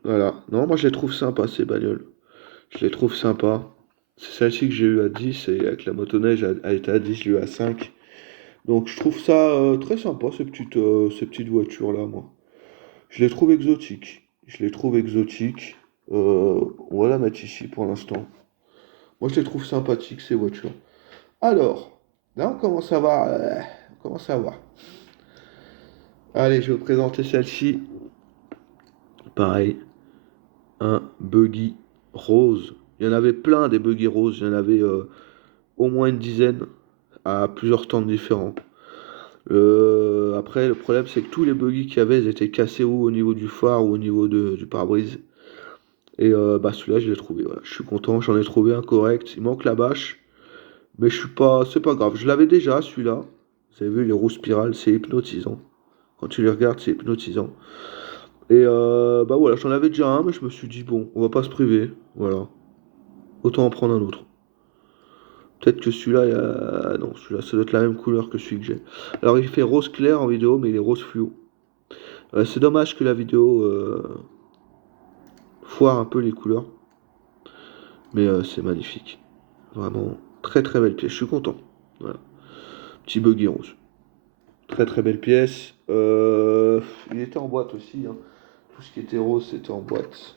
Voilà. Non moi je les trouve sympas ces bagnoles. Je les trouve sympas. C'est celle-ci que j'ai eu à 10 et avec la motoneige elle était à 10, je l'ai eu à 5. Donc je trouve ça très sympa ces petites voitures là moi. Je les trouve exotiques. Je les trouve exotiques. On va la mettre ici pour l'instant. Moi, je les trouve sympathiques, ces voitures. Alors, là, on commence à voir. On commence à voir. Allez, je vais vous présenter celle-ci. Pareil, un buggy rose. Il y en avait plein des buggy roses. Il y en avait au moins une dizaine à plusieurs stands différents. Après, le problème, c'est que tous les buggy qu'il y avait, ils étaient cassés ou au niveau du phare ou au niveau du pare-brise. Et bah celui-là, je l'ai trouvé. Voilà. Je suis content, j'en ai trouvé un correct. Il manque la bâche, mais je suis pas, c'est pas grave. Je l'avais déjà celui-là. Vous avez vu les roues spirales, c'est hypnotisant. Quand tu les regardes, c'est hypnotisant. Et bah voilà, j'en avais déjà un, mais je me suis dit bon, on va pas se priver. Voilà, autant en prendre un autre. Peut-être que celui-là, non, celui-là, ça doit être la même couleur que celui que j'ai. Alors il fait rose clair en vidéo, mais il est rose fluo. C'est dommage que la vidéo foire un peu les couleurs, mais c'est magnifique. Vraiment, très très belle pièce, je suis content. Voilà. Petit buggy rose. Très très belle pièce. Il était en boîte aussi, hein. Tout ce qui était rose, c'était en boîte.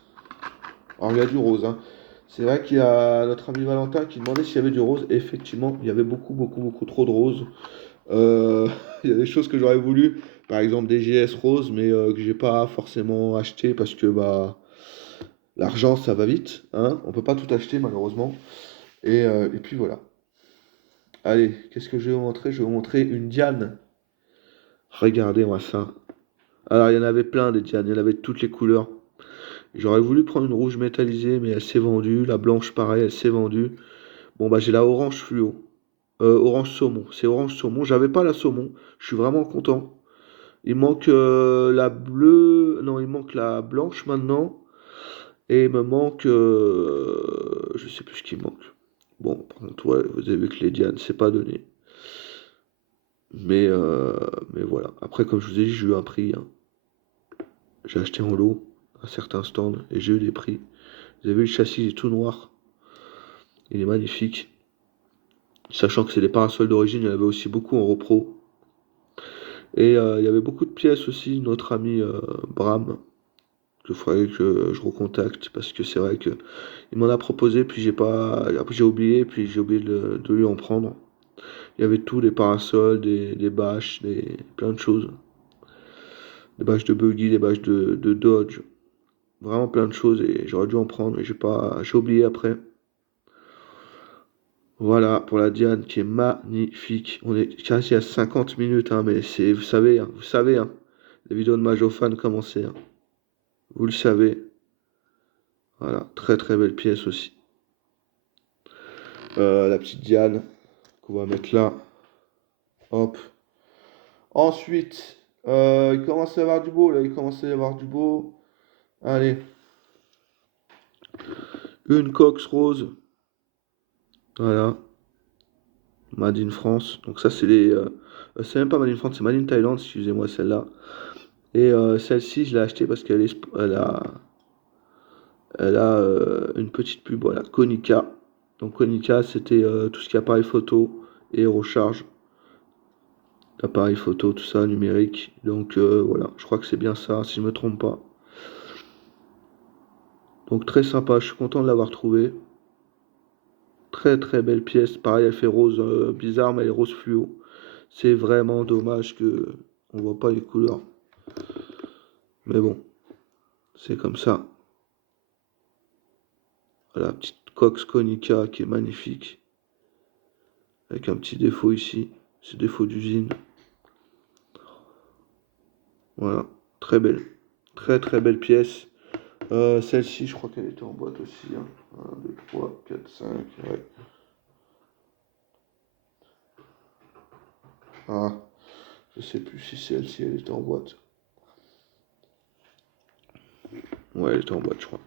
Alors il y a du rose, hein. C'est vrai qu'il y a notre ami Valentin qui demandait s'il y avait du rose. Effectivement, il y avait beaucoup trop de rose. Il y a des choses que j'aurais voulu, par exemple des GS roses, mais que j'ai pas forcément acheté parce que bah l'argent ça va vite, hein. On peut pas tout acheter malheureusement. Et puis voilà. Allez, qu'est-ce que je vais vous montrer? Je vais vous montrer une Diane. Regardez-moi ça. Alors, il y en avait plein des Diane, il y en avait de toutes les couleurs. J'aurais voulu prendre une rouge métallisée, mais elle s'est vendue. La blanche, pareil, elle s'est vendue. Bon, bah, j'ai la orange fluo. Orange saumon. C'est orange saumon. J'avais pas la saumon. Je suis vraiment content. Il manque la bleue. Non, il manque la blanche maintenant. Et il me manque. Je sais plus ce qui me manque. Bon, par contre, ouais, vous avez vu que les Diane, c'est pas donné. Mais, euh, mais voilà. Après, comme je vous ai dit, j'ai eu un prix, hein. J'ai acheté en lot à certains stands et j'ai eu des prix. Vous avez vu, le châssis il est tout noir. Il est magnifique. Sachant que c'est des parasols d'origine, il y en avait aussi beaucoup en repro. Et il y avait beaucoup de pièces aussi. Notre ami Bram, qu'il faudrait que je recontacte parce que c'est vrai que il m'en a proposé, puis j'ai pas, après j'ai oublié, puis j'ai oublié de lui en prendre. Il y avait tout, des parasols, des bâches, plein de choses. Des bâches de buggy, des bâches de Dodge. Vraiment plein de choses et j'aurais dû en prendre, mais j'ai oublié après. Voilà pour la Diane qui est magnifique. On est quasi à 50 minutes, hein, mais c'est, vous savez, hein, les vidéos de Majofan comment c'est, hein. Vous le savez. Voilà, très très belle pièce aussi. La petite Diane qu'on va mettre là. Hop. Ensuite, il commence à y avoir du beau là, il commence à y avoir du beau. Allez, une Cox rose. Voilà, Made in France. Donc ça c'est même pas Made in France, c'est Made in Thailand, excusez-moi celle-là. Et celle-ci, je l'ai achetée parce elle a une petite pub, voilà, Konica. Donc Konica, c'était tout ce qui est appareil photo et recharge d'appareil photo, tout ça, numérique. Donc voilà, je crois que c'est bien ça, si je me trompe pas. Donc très sympa, je suis content de l'avoir trouvé. Très très belle pièce. Pareil, elle fait rose bizarre, mais elle est rose fluo. C'est vraiment dommage que on voit pas les couleurs. Mais bon, c'est comme ça. Voilà, petite Cox Konica qui est magnifique. Avec un petit défaut ici. C'est défaut d'usine. Voilà, très belle. Très très belle pièce. Celle-ci, je crois qu'elle était en boîte aussi. Hein. 1, 2, 3, 4, 5. Ouais. Ah, je sais plus si celle-ci elle était en boîte. Ouais, elle était en boîte, je crois.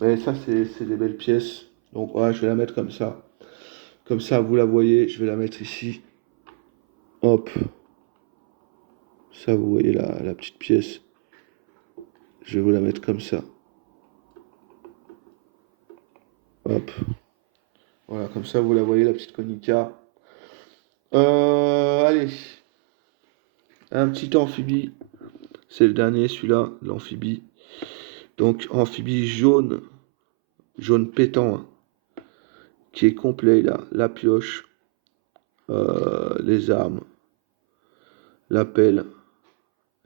Mais ça, c'est des belles pièces. Donc, ouais, je vais la mettre comme ça. Comme ça, vous la voyez. Je vais la mettre ici. Hop. Ça, vous voyez la petite pièce. Je vais vous la mettre comme ça. Hop. Voilà, comme ça, vous la voyez, la petite Konica. Allez. Un petit amphibie. C'est le dernier, celui-là, l'amphibie. Donc, amphibie jaune. Jaune pétant. Hein, qui est complet, là. La pioche. Les armes. La pelle.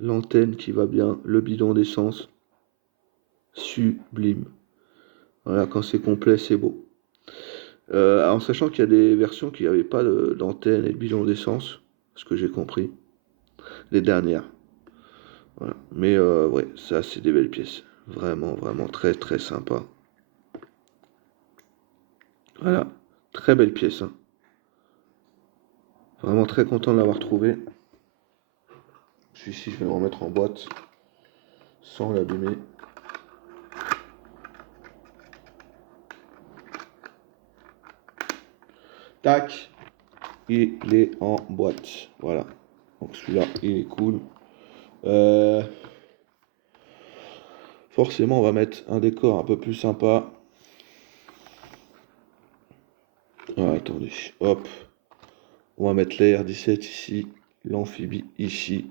L'antenne qui va bien. Le bidon d'essence. Sublime. Voilà, quand c'est complet, c'est beau. En sachant qu'il y a des versions qui n'avaient pas d'antenne et de bidon d'essence, ce que j'ai compris, les dernières. Voilà. Mais ouais, ça c'est des belles pièces. Vraiment, vraiment très très sympa. Voilà, très belle pièce. Hein. Vraiment très content de l'avoir trouvé. Celui-ci, je vais le remettre en boîte sans l'abîmer. Tac, il est en boîte. Voilà. Donc celui-là, il est cool. Forcément, on va mettre un décor un peu plus sympa. Ah, attendez, hop. On va mettre la R17 ici, l'amphibie ici.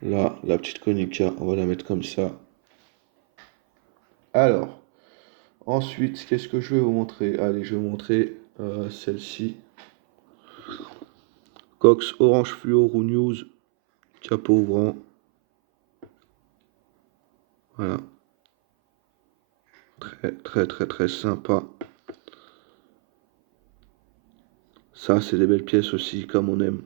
Là, la petite Konica, on va la mettre comme ça. Alors, ensuite, qu'est-ce que je vais vous montrer? Allez, je vais vous montrer celle-ci. Cox Orange Fluo Roux News, capot ouvrant. Voilà. Très, très, très, très sympa. Ça, c'est des belles pièces aussi, comme on aime.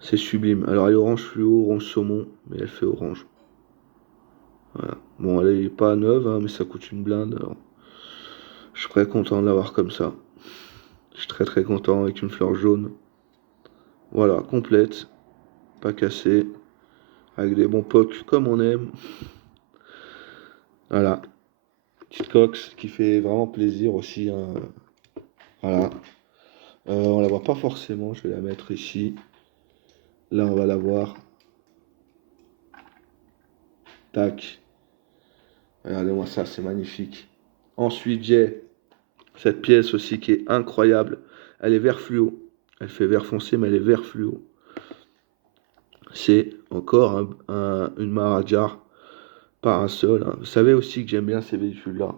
C'est sublime. Alors, elle est orange fluo, orange saumon, mais elle fait orange. Voilà. Bon, elle n'est pas neuve, hein, mais ça coûte une blinde. Alors, je suis très content de l'avoir comme ça. Je suis très très content avec une fleur jaune. Voilà, complète, pas cassée, avec des bons pocs comme on aime. Voilà, petite cox qui fait vraiment plaisir aussi. Hein. Voilà, on la voit pas forcément, je vais la mettre ici. Là, on va la voir. Tac. Regardez-moi ça, c'est magnifique. Ensuite, j'ai cette pièce aussi qui est incroyable. Elle est vert fluo. Elle fait vert foncé, mais elle est vert fluo. C'est encore une Maharajar parasol. Hein. Vous savez aussi que j'aime bien ces véhicules-là.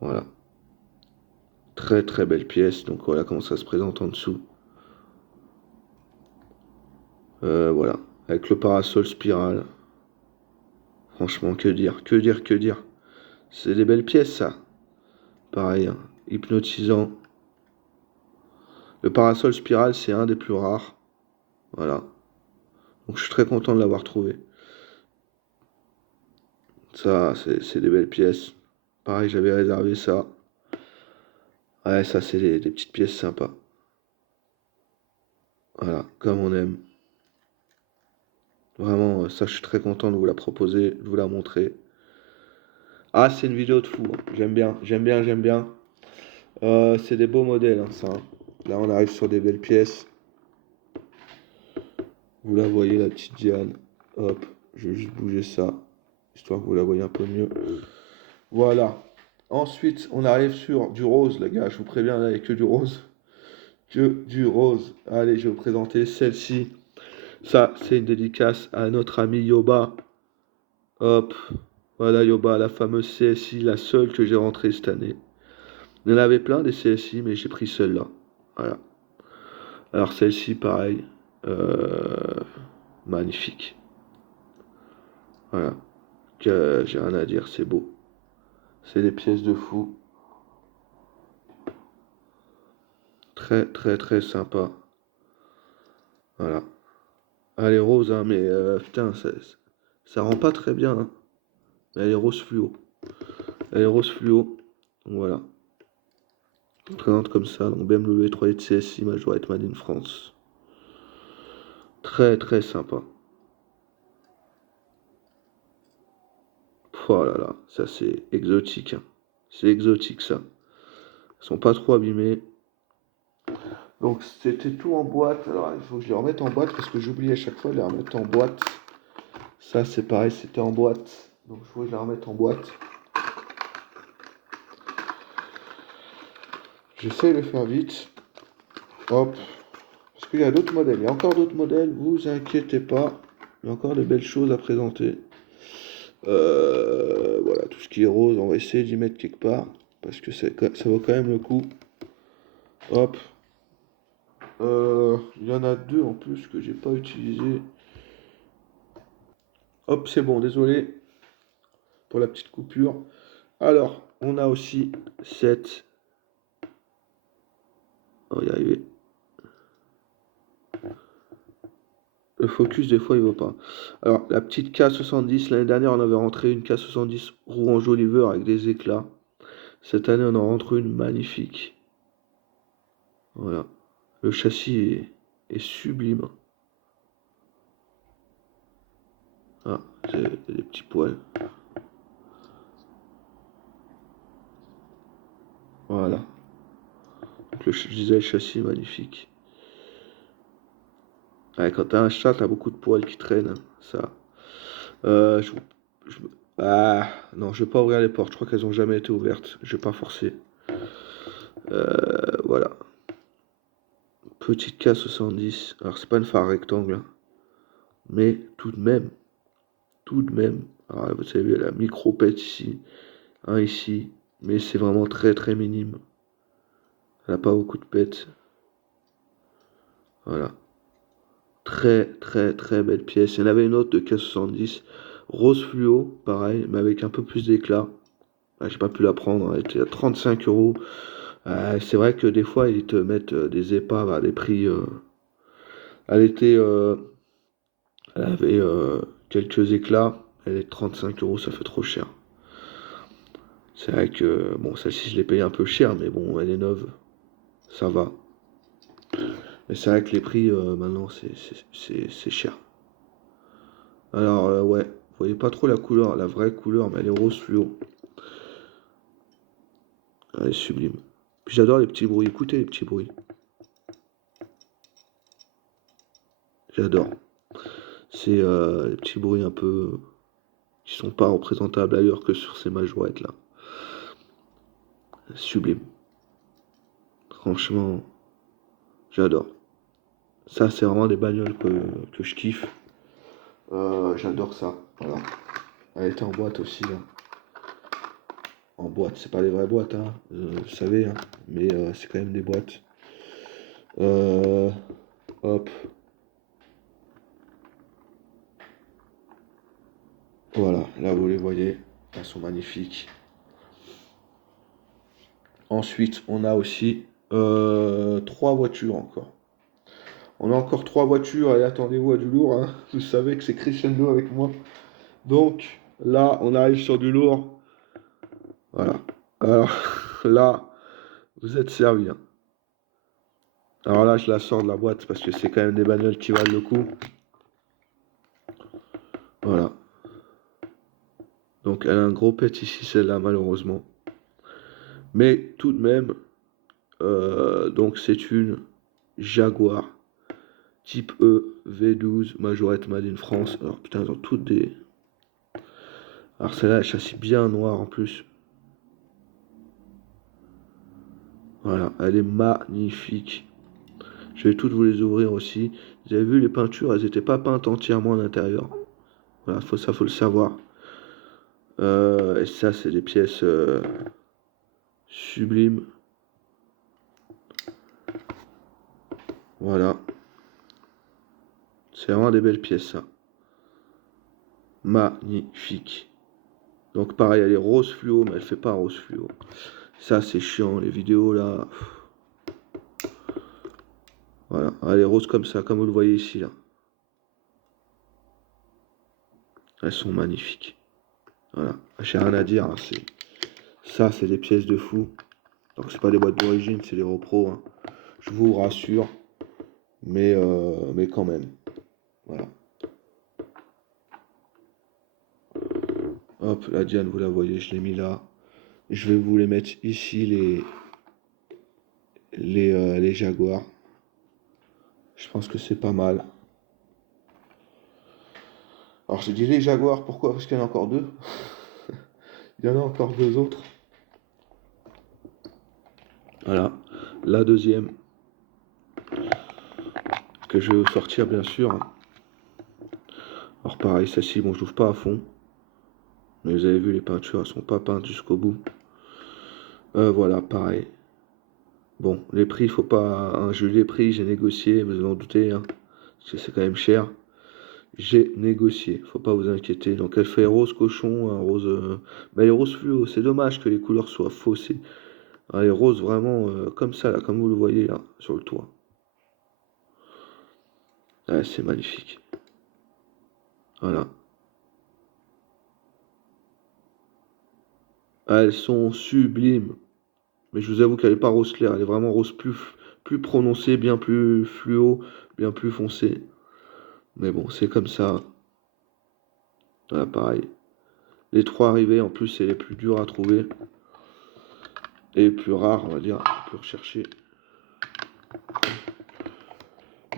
Voilà. Très très belle pièce. Donc voilà comment ça se présente en dessous. Voilà. Avec le parasol spirale. Franchement, que dire, que dire, que dire. C'est des belles pièces, ça. Pareil, hein. Hypnotisant. Le parasol spirale, c'est un des plus rares. Voilà. Donc je suis très content de l'avoir trouvé. Ça, c'est des belles pièces. Pareil, j'avais réservé ça. Ouais, ça, c'est des petites pièces sympas. Voilà, comme on aime. Vraiment, ça, je suis très content de vous la proposer, de vous la montrer. Ah, c'est une vidéo de fou. Hein. J'aime bien, j'aime bien, j'aime bien. C'est des beaux modèles, hein, ça. Hein. Là, on arrive sur des belles pièces. Vous la voyez, la petite Diane. Hop, je vais juste bouger ça, histoire que vous la voyez un peu mieux. Voilà. Ensuite, on arrive sur du rose, les gars. Je vous préviens, là, il n'y a que du rose. Que du rose. Allez, je vais vous présenter celle-ci. Ça, c'est une dédicace à notre ami Yoba. Hop, voilà Yoba, la fameuse CSI, la seule que j'ai rentrée cette année. Il y en avait plein des CSI, mais j'ai pris celle-là. Voilà. Alors celle-ci, pareil, euh, magnifique. Voilà. Que j'ai rien à dire, c'est beau. C'est des pièces de fou. Très très très sympa. Voilà. Elle est rose, hein, mais putain, ça rend pas très bien, hein. Mais elle est rose fluo. Elle est rose fluo. Donc voilà. On présente comme ça. Donc BMW 3 CSI, Majorette Made in France. Très très sympa. Oh là là, ça c'est exotique, hein. C'est exotique ça. Ils sont pas trop abîmés. Donc c'était tout en boîte. Alors il faut que je les remette en boîte parce que j'oublie à chaque fois de les remettre en boîte. Ça c'est pareil, c'était en boîte. Donc il faut que je les remette en boîte. J'essaie de faire vite. Hop. Parce qu'il y a d'autres modèles. Il y a encore d'autres modèles. Vous inquiétez pas. Il y a encore de belles choses à présenter. Voilà, tout ce qui est rose, on va essayer d'y mettre quelque part. Parce que ça vaut quand même le coup. Hop. Il y en a deux en plus que j'ai pas utilisé. Hop, c'est bon, désolé pour la petite coupure. Alors, on a aussi cette. On va y arriver. Le focus, des fois, il veut pas. Alors, la petite K70, l'année dernière, on avait rentré une K70 roue en Oliver avec des éclats. Cette année, on en rentre une magnifique. Voilà. Le châssis est sublime. Ah, c'est des petits poils. Voilà. Donc, je disais, le châssis est magnifique. Ouais, quand t'as un chat, t'as beaucoup de poils qui traînent, hein, ça. Euh, je, je- ah, non, je vais pas ouvrir les portes. Je crois qu'elles ont jamais été ouvertes. Je vais pas forcer. Voilà. Petite K70. Alors, c'est pas une phare rectangle, hein, mais tout de même. Tout de même. Alors, vous savez, la micro pète ici. Un ici. Mais c'est vraiment très très minime. Elle a pas beaucoup de pète. Voilà. Très très très belle pièce. Il y en avait une autre de K70. Rose fluo, pareil, mais avec un peu plus d'éclat. Ah, j'ai pas pu la prendre. Elle était à 35 euros. C'est vrai que des fois, ils te mettent des épaves à des prix. Elle était, elle avait quelques éclats. Elle est 35 euros, ça fait trop cher. C'est vrai que, bon, celle-ci, je l'ai payée un peu cher, mais bon, elle est neuve. Ça va. Mais c'est vrai que les prix, maintenant, c'est cher. Alors, ouais, vous voyez pas trop la couleur, la vraie couleur, mais elle est rose fluo. Elle est sublime. Puis j'adore les petits bruits. Écoutez les petits bruits. J'adore. C'est les petits bruits un peu qui sont pas représentables ailleurs que sur ces majorettes là. Sublime. Franchement, j'adore. Ça, c'est vraiment des bagnoles que je kiffe. J'adore ça. Voilà. Elle était en boîte aussi, là. En boîte, c'est pas des vraies boîtes, hein. Vous savez, hein. Mais c'est quand même des boîtes. Euh, hop. Voilà, là vous les voyez. Elles sont magnifiques. Ensuite, on a aussi trois voitures encore. On a encore trois voitures et attendez-vous à du lourd, hein. Vous savez que c'est crescendo avec moi. Donc là, on arrive sur du lourd. Voilà. Alors là, vous êtes servis, hein. Alors là, je la sors de la boîte parce que c'est quand même des bagnoles qui valent le coup. Voilà. Donc elle a un gros pet ici, celle-là, malheureusement. Mais tout de même, donc c'est une Jaguar type E V12 majorette Made in France. Alors putain, elles ont toutes des. Alors celle-là, elle châssis bien noir en plus. Voilà, elle est magnifique. Je vais toutes vous les ouvrir aussi. Vous avez vu les peintures, elles n'étaient pas peintes entièrement à l'intérieur. Voilà, faut le savoir. Et ça, c'est des pièces sublimes. Voilà. C'est vraiment des belles pièces, ça. Magnifique. Donc pareil, elle est rose fluo, mais elle fait pas rose fluo. Ça, c'est chiant, les vidéos, là. Voilà, elle est rose comme ça, comme vous le voyez ici, là. Elles sont magnifiques. Voilà, j'ai rien à dire, hein. Ça, c'est des pièces de fou. Donc c'est pas des boîtes d'origine, c'est des repros, hein. Je vous rassure. Mais quand même. Voilà. Hop, la Diane, vous la voyez, je l'ai mis là. Je vais vous les mettre ici, les Jaguars. Je pense que c'est pas mal. Alors je dis les Jaguars, pourquoi? Parce qu'il y en a encore deux. Il y en a encore deux autres. Voilà. La deuxième. Que je vais vous sortir bien sûr. Alors pareil, celle-ci, bon je l'ouvre pas à fond. Mais vous avez vu, les peintures, elles sont pas peintes jusqu'au bout. Voilà, pareil. Bon, les prix, faut pas. Hein, j'ai eu les prix, j'ai négocié, vous en doutez, hein, parce que c'est quand même cher. J'ai négocié, faut pas vous inquiéter. Donc elle fait rose cochon, un rose. Mais elle est rose fluo, c'est dommage que les couleurs soient faussées. Elle est rose vraiment comme ça, là, comme vous le voyez là, sur le toit. Ouais, c'est magnifique. Voilà. Elles sont sublimes. Mais je vous avoue qu'elle n'est pas rose clair, elle est vraiment rose plus prononcée, bien plus fluo, bien plus foncé. Mais bon, c'est comme ça. Voilà, pareil. Les trois arrivés, en plus, c'est les plus durs à trouver. Et les plus rares, on va dire, plus recherchés.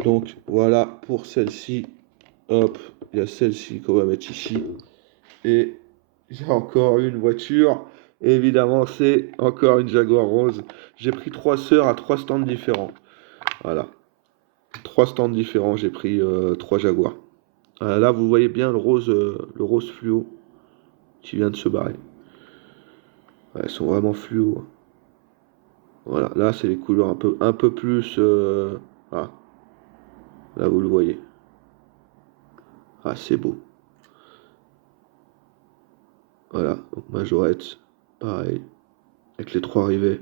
Donc, voilà pour celle-ci. Hop, il y a celle-ci qu'on va mettre ici. Et j'ai encore une voiture. Et évidemment, c'est encore une Jaguar rose. J'ai pris trois sœurs à trois stands différents. Voilà. Trois stands différents, j'ai pris trois Jaguars. Là, vous voyez bien le rose fluo qui vient de se barrer. Ouais, elles sont vraiment fluo. Voilà, là, c'est les couleurs un peu plus. Ah, là, vous le voyez. Ah, c'est beau. Voilà, donc majorette, pareil, avec les trois rivets.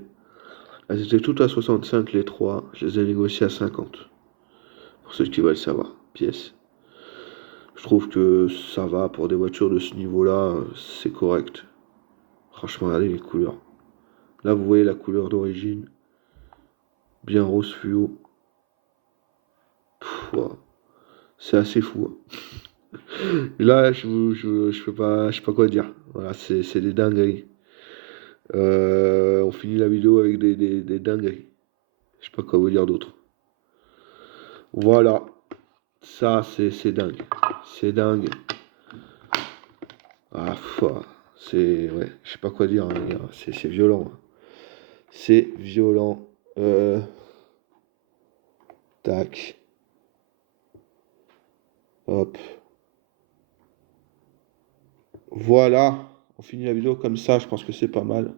Elles étaient toutes à 65, les trois. Je les ai négociées à 50. Pour ceux qui veulent savoir, pièces. Je trouve que ça va pour des voitures de ce niveau-là, c'est correct. Franchement, regardez les couleurs. Là, vous voyez la couleur d'origine. Bien rose fluo. Wow. C'est assez fou, hein. Et là, je sais pas quoi dire. Voilà, c'est des dingueries. On finit la vidéo avec des dingueries. Je sais pas quoi vous dire d'autre. Voilà. Ça, c'est dingue. C'est dingue. Ah, c'est. Ouais, je sais pas quoi dire, hein, les gars. C'est violent, hein. C'est violent. Tac. Hop. Voilà. On finit la vidéo comme ça. Je pense que c'est pas mal.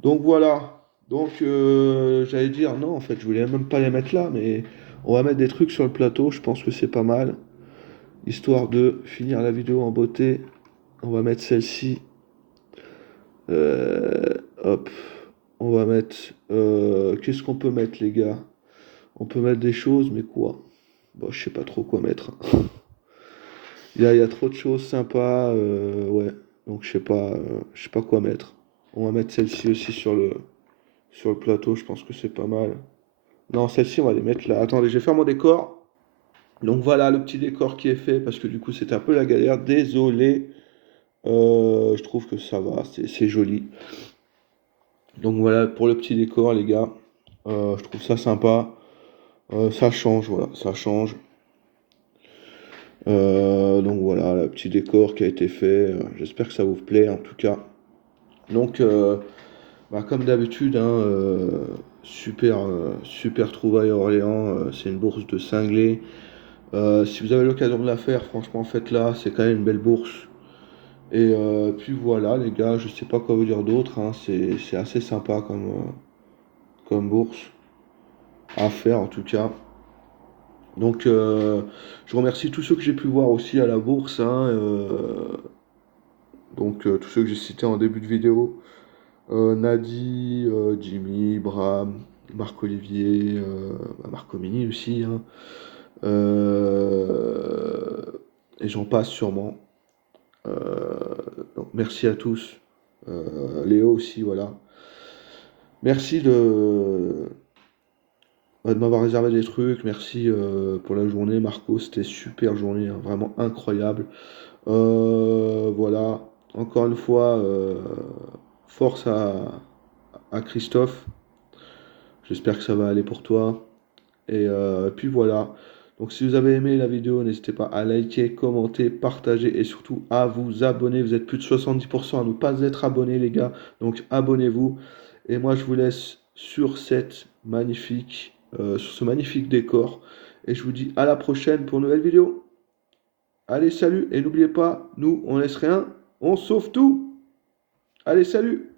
Donc voilà. Donc j'allais dire non, en fait, je voulais même pas les mettre là, mais on va mettre des trucs sur le plateau. Je pense que c'est pas mal. Histoire de finir la vidéo en beauté. On va mettre celle-ci. Hop. On va mettre. Qu'est-ce qu'on peut mettre, les gars? On peut mettre des choses, mais quoi? Bon, je sais pas trop quoi mettre. Il y a trop de choses sympas. Ouais. Donc je sais pas quoi mettre. On va mettre celle-ci aussi sur le plateau. Je pense que c'est pas mal. Non, celle-ci, on va les mettre là. Attendez, je vais faire mon décor. Donc voilà le petit décor qui est fait parce que du coup c'était un peu la galère. Désolé. Je trouve que ça va, c'est joli. Donc voilà pour le petit décor, les gars. Je trouve ça sympa. Ça change, voilà, ça change. Donc voilà, le petit décor qui a été fait. J'espère que ça vous plaît en tout cas. Donc Bah, comme d'habitude, hein, super, super trouvaille à Orléans, c'est une bourse de cinglé. Si vous avez l'occasion de la faire, franchement, faites-la, c'est quand même une belle bourse. Et puis voilà, les gars, je sais pas quoi vous dire d'autre, hein, c'est assez sympa comme bourse à faire en tout cas. Donc, je remercie tous ceux que j'ai pu voir aussi à la bourse, hein, donc tous ceux que j'ai cités en début de vidéo. Nadi, Jimmy, Bram, Marc-Olivier, Marc-Omini aussi, hein. Euh, et j'en passe sûrement. Donc merci à tous. Léo aussi, voilà. Merci de m'avoir réservé des trucs. Merci pour la journée, Marco. C'était super journée, hein, vraiment incroyable. Voilà. Encore une fois, force à Christophe. J'espère que ça va aller pour toi. Et puis voilà. Donc si vous avez aimé la vidéo, n'hésitez pas à liker, commenter, partager et surtout à vous abonner. Vous êtes plus de 70% à ne pas être abonnés, les gars. Donc abonnez-vous. Et moi je vous laisse sur sur ce magnifique décor. Et je vous dis à la prochaine pour une nouvelle vidéo. Allez, salut. Et n'oubliez pas, nous on laisse rien, on sauve tout. Allez, salut.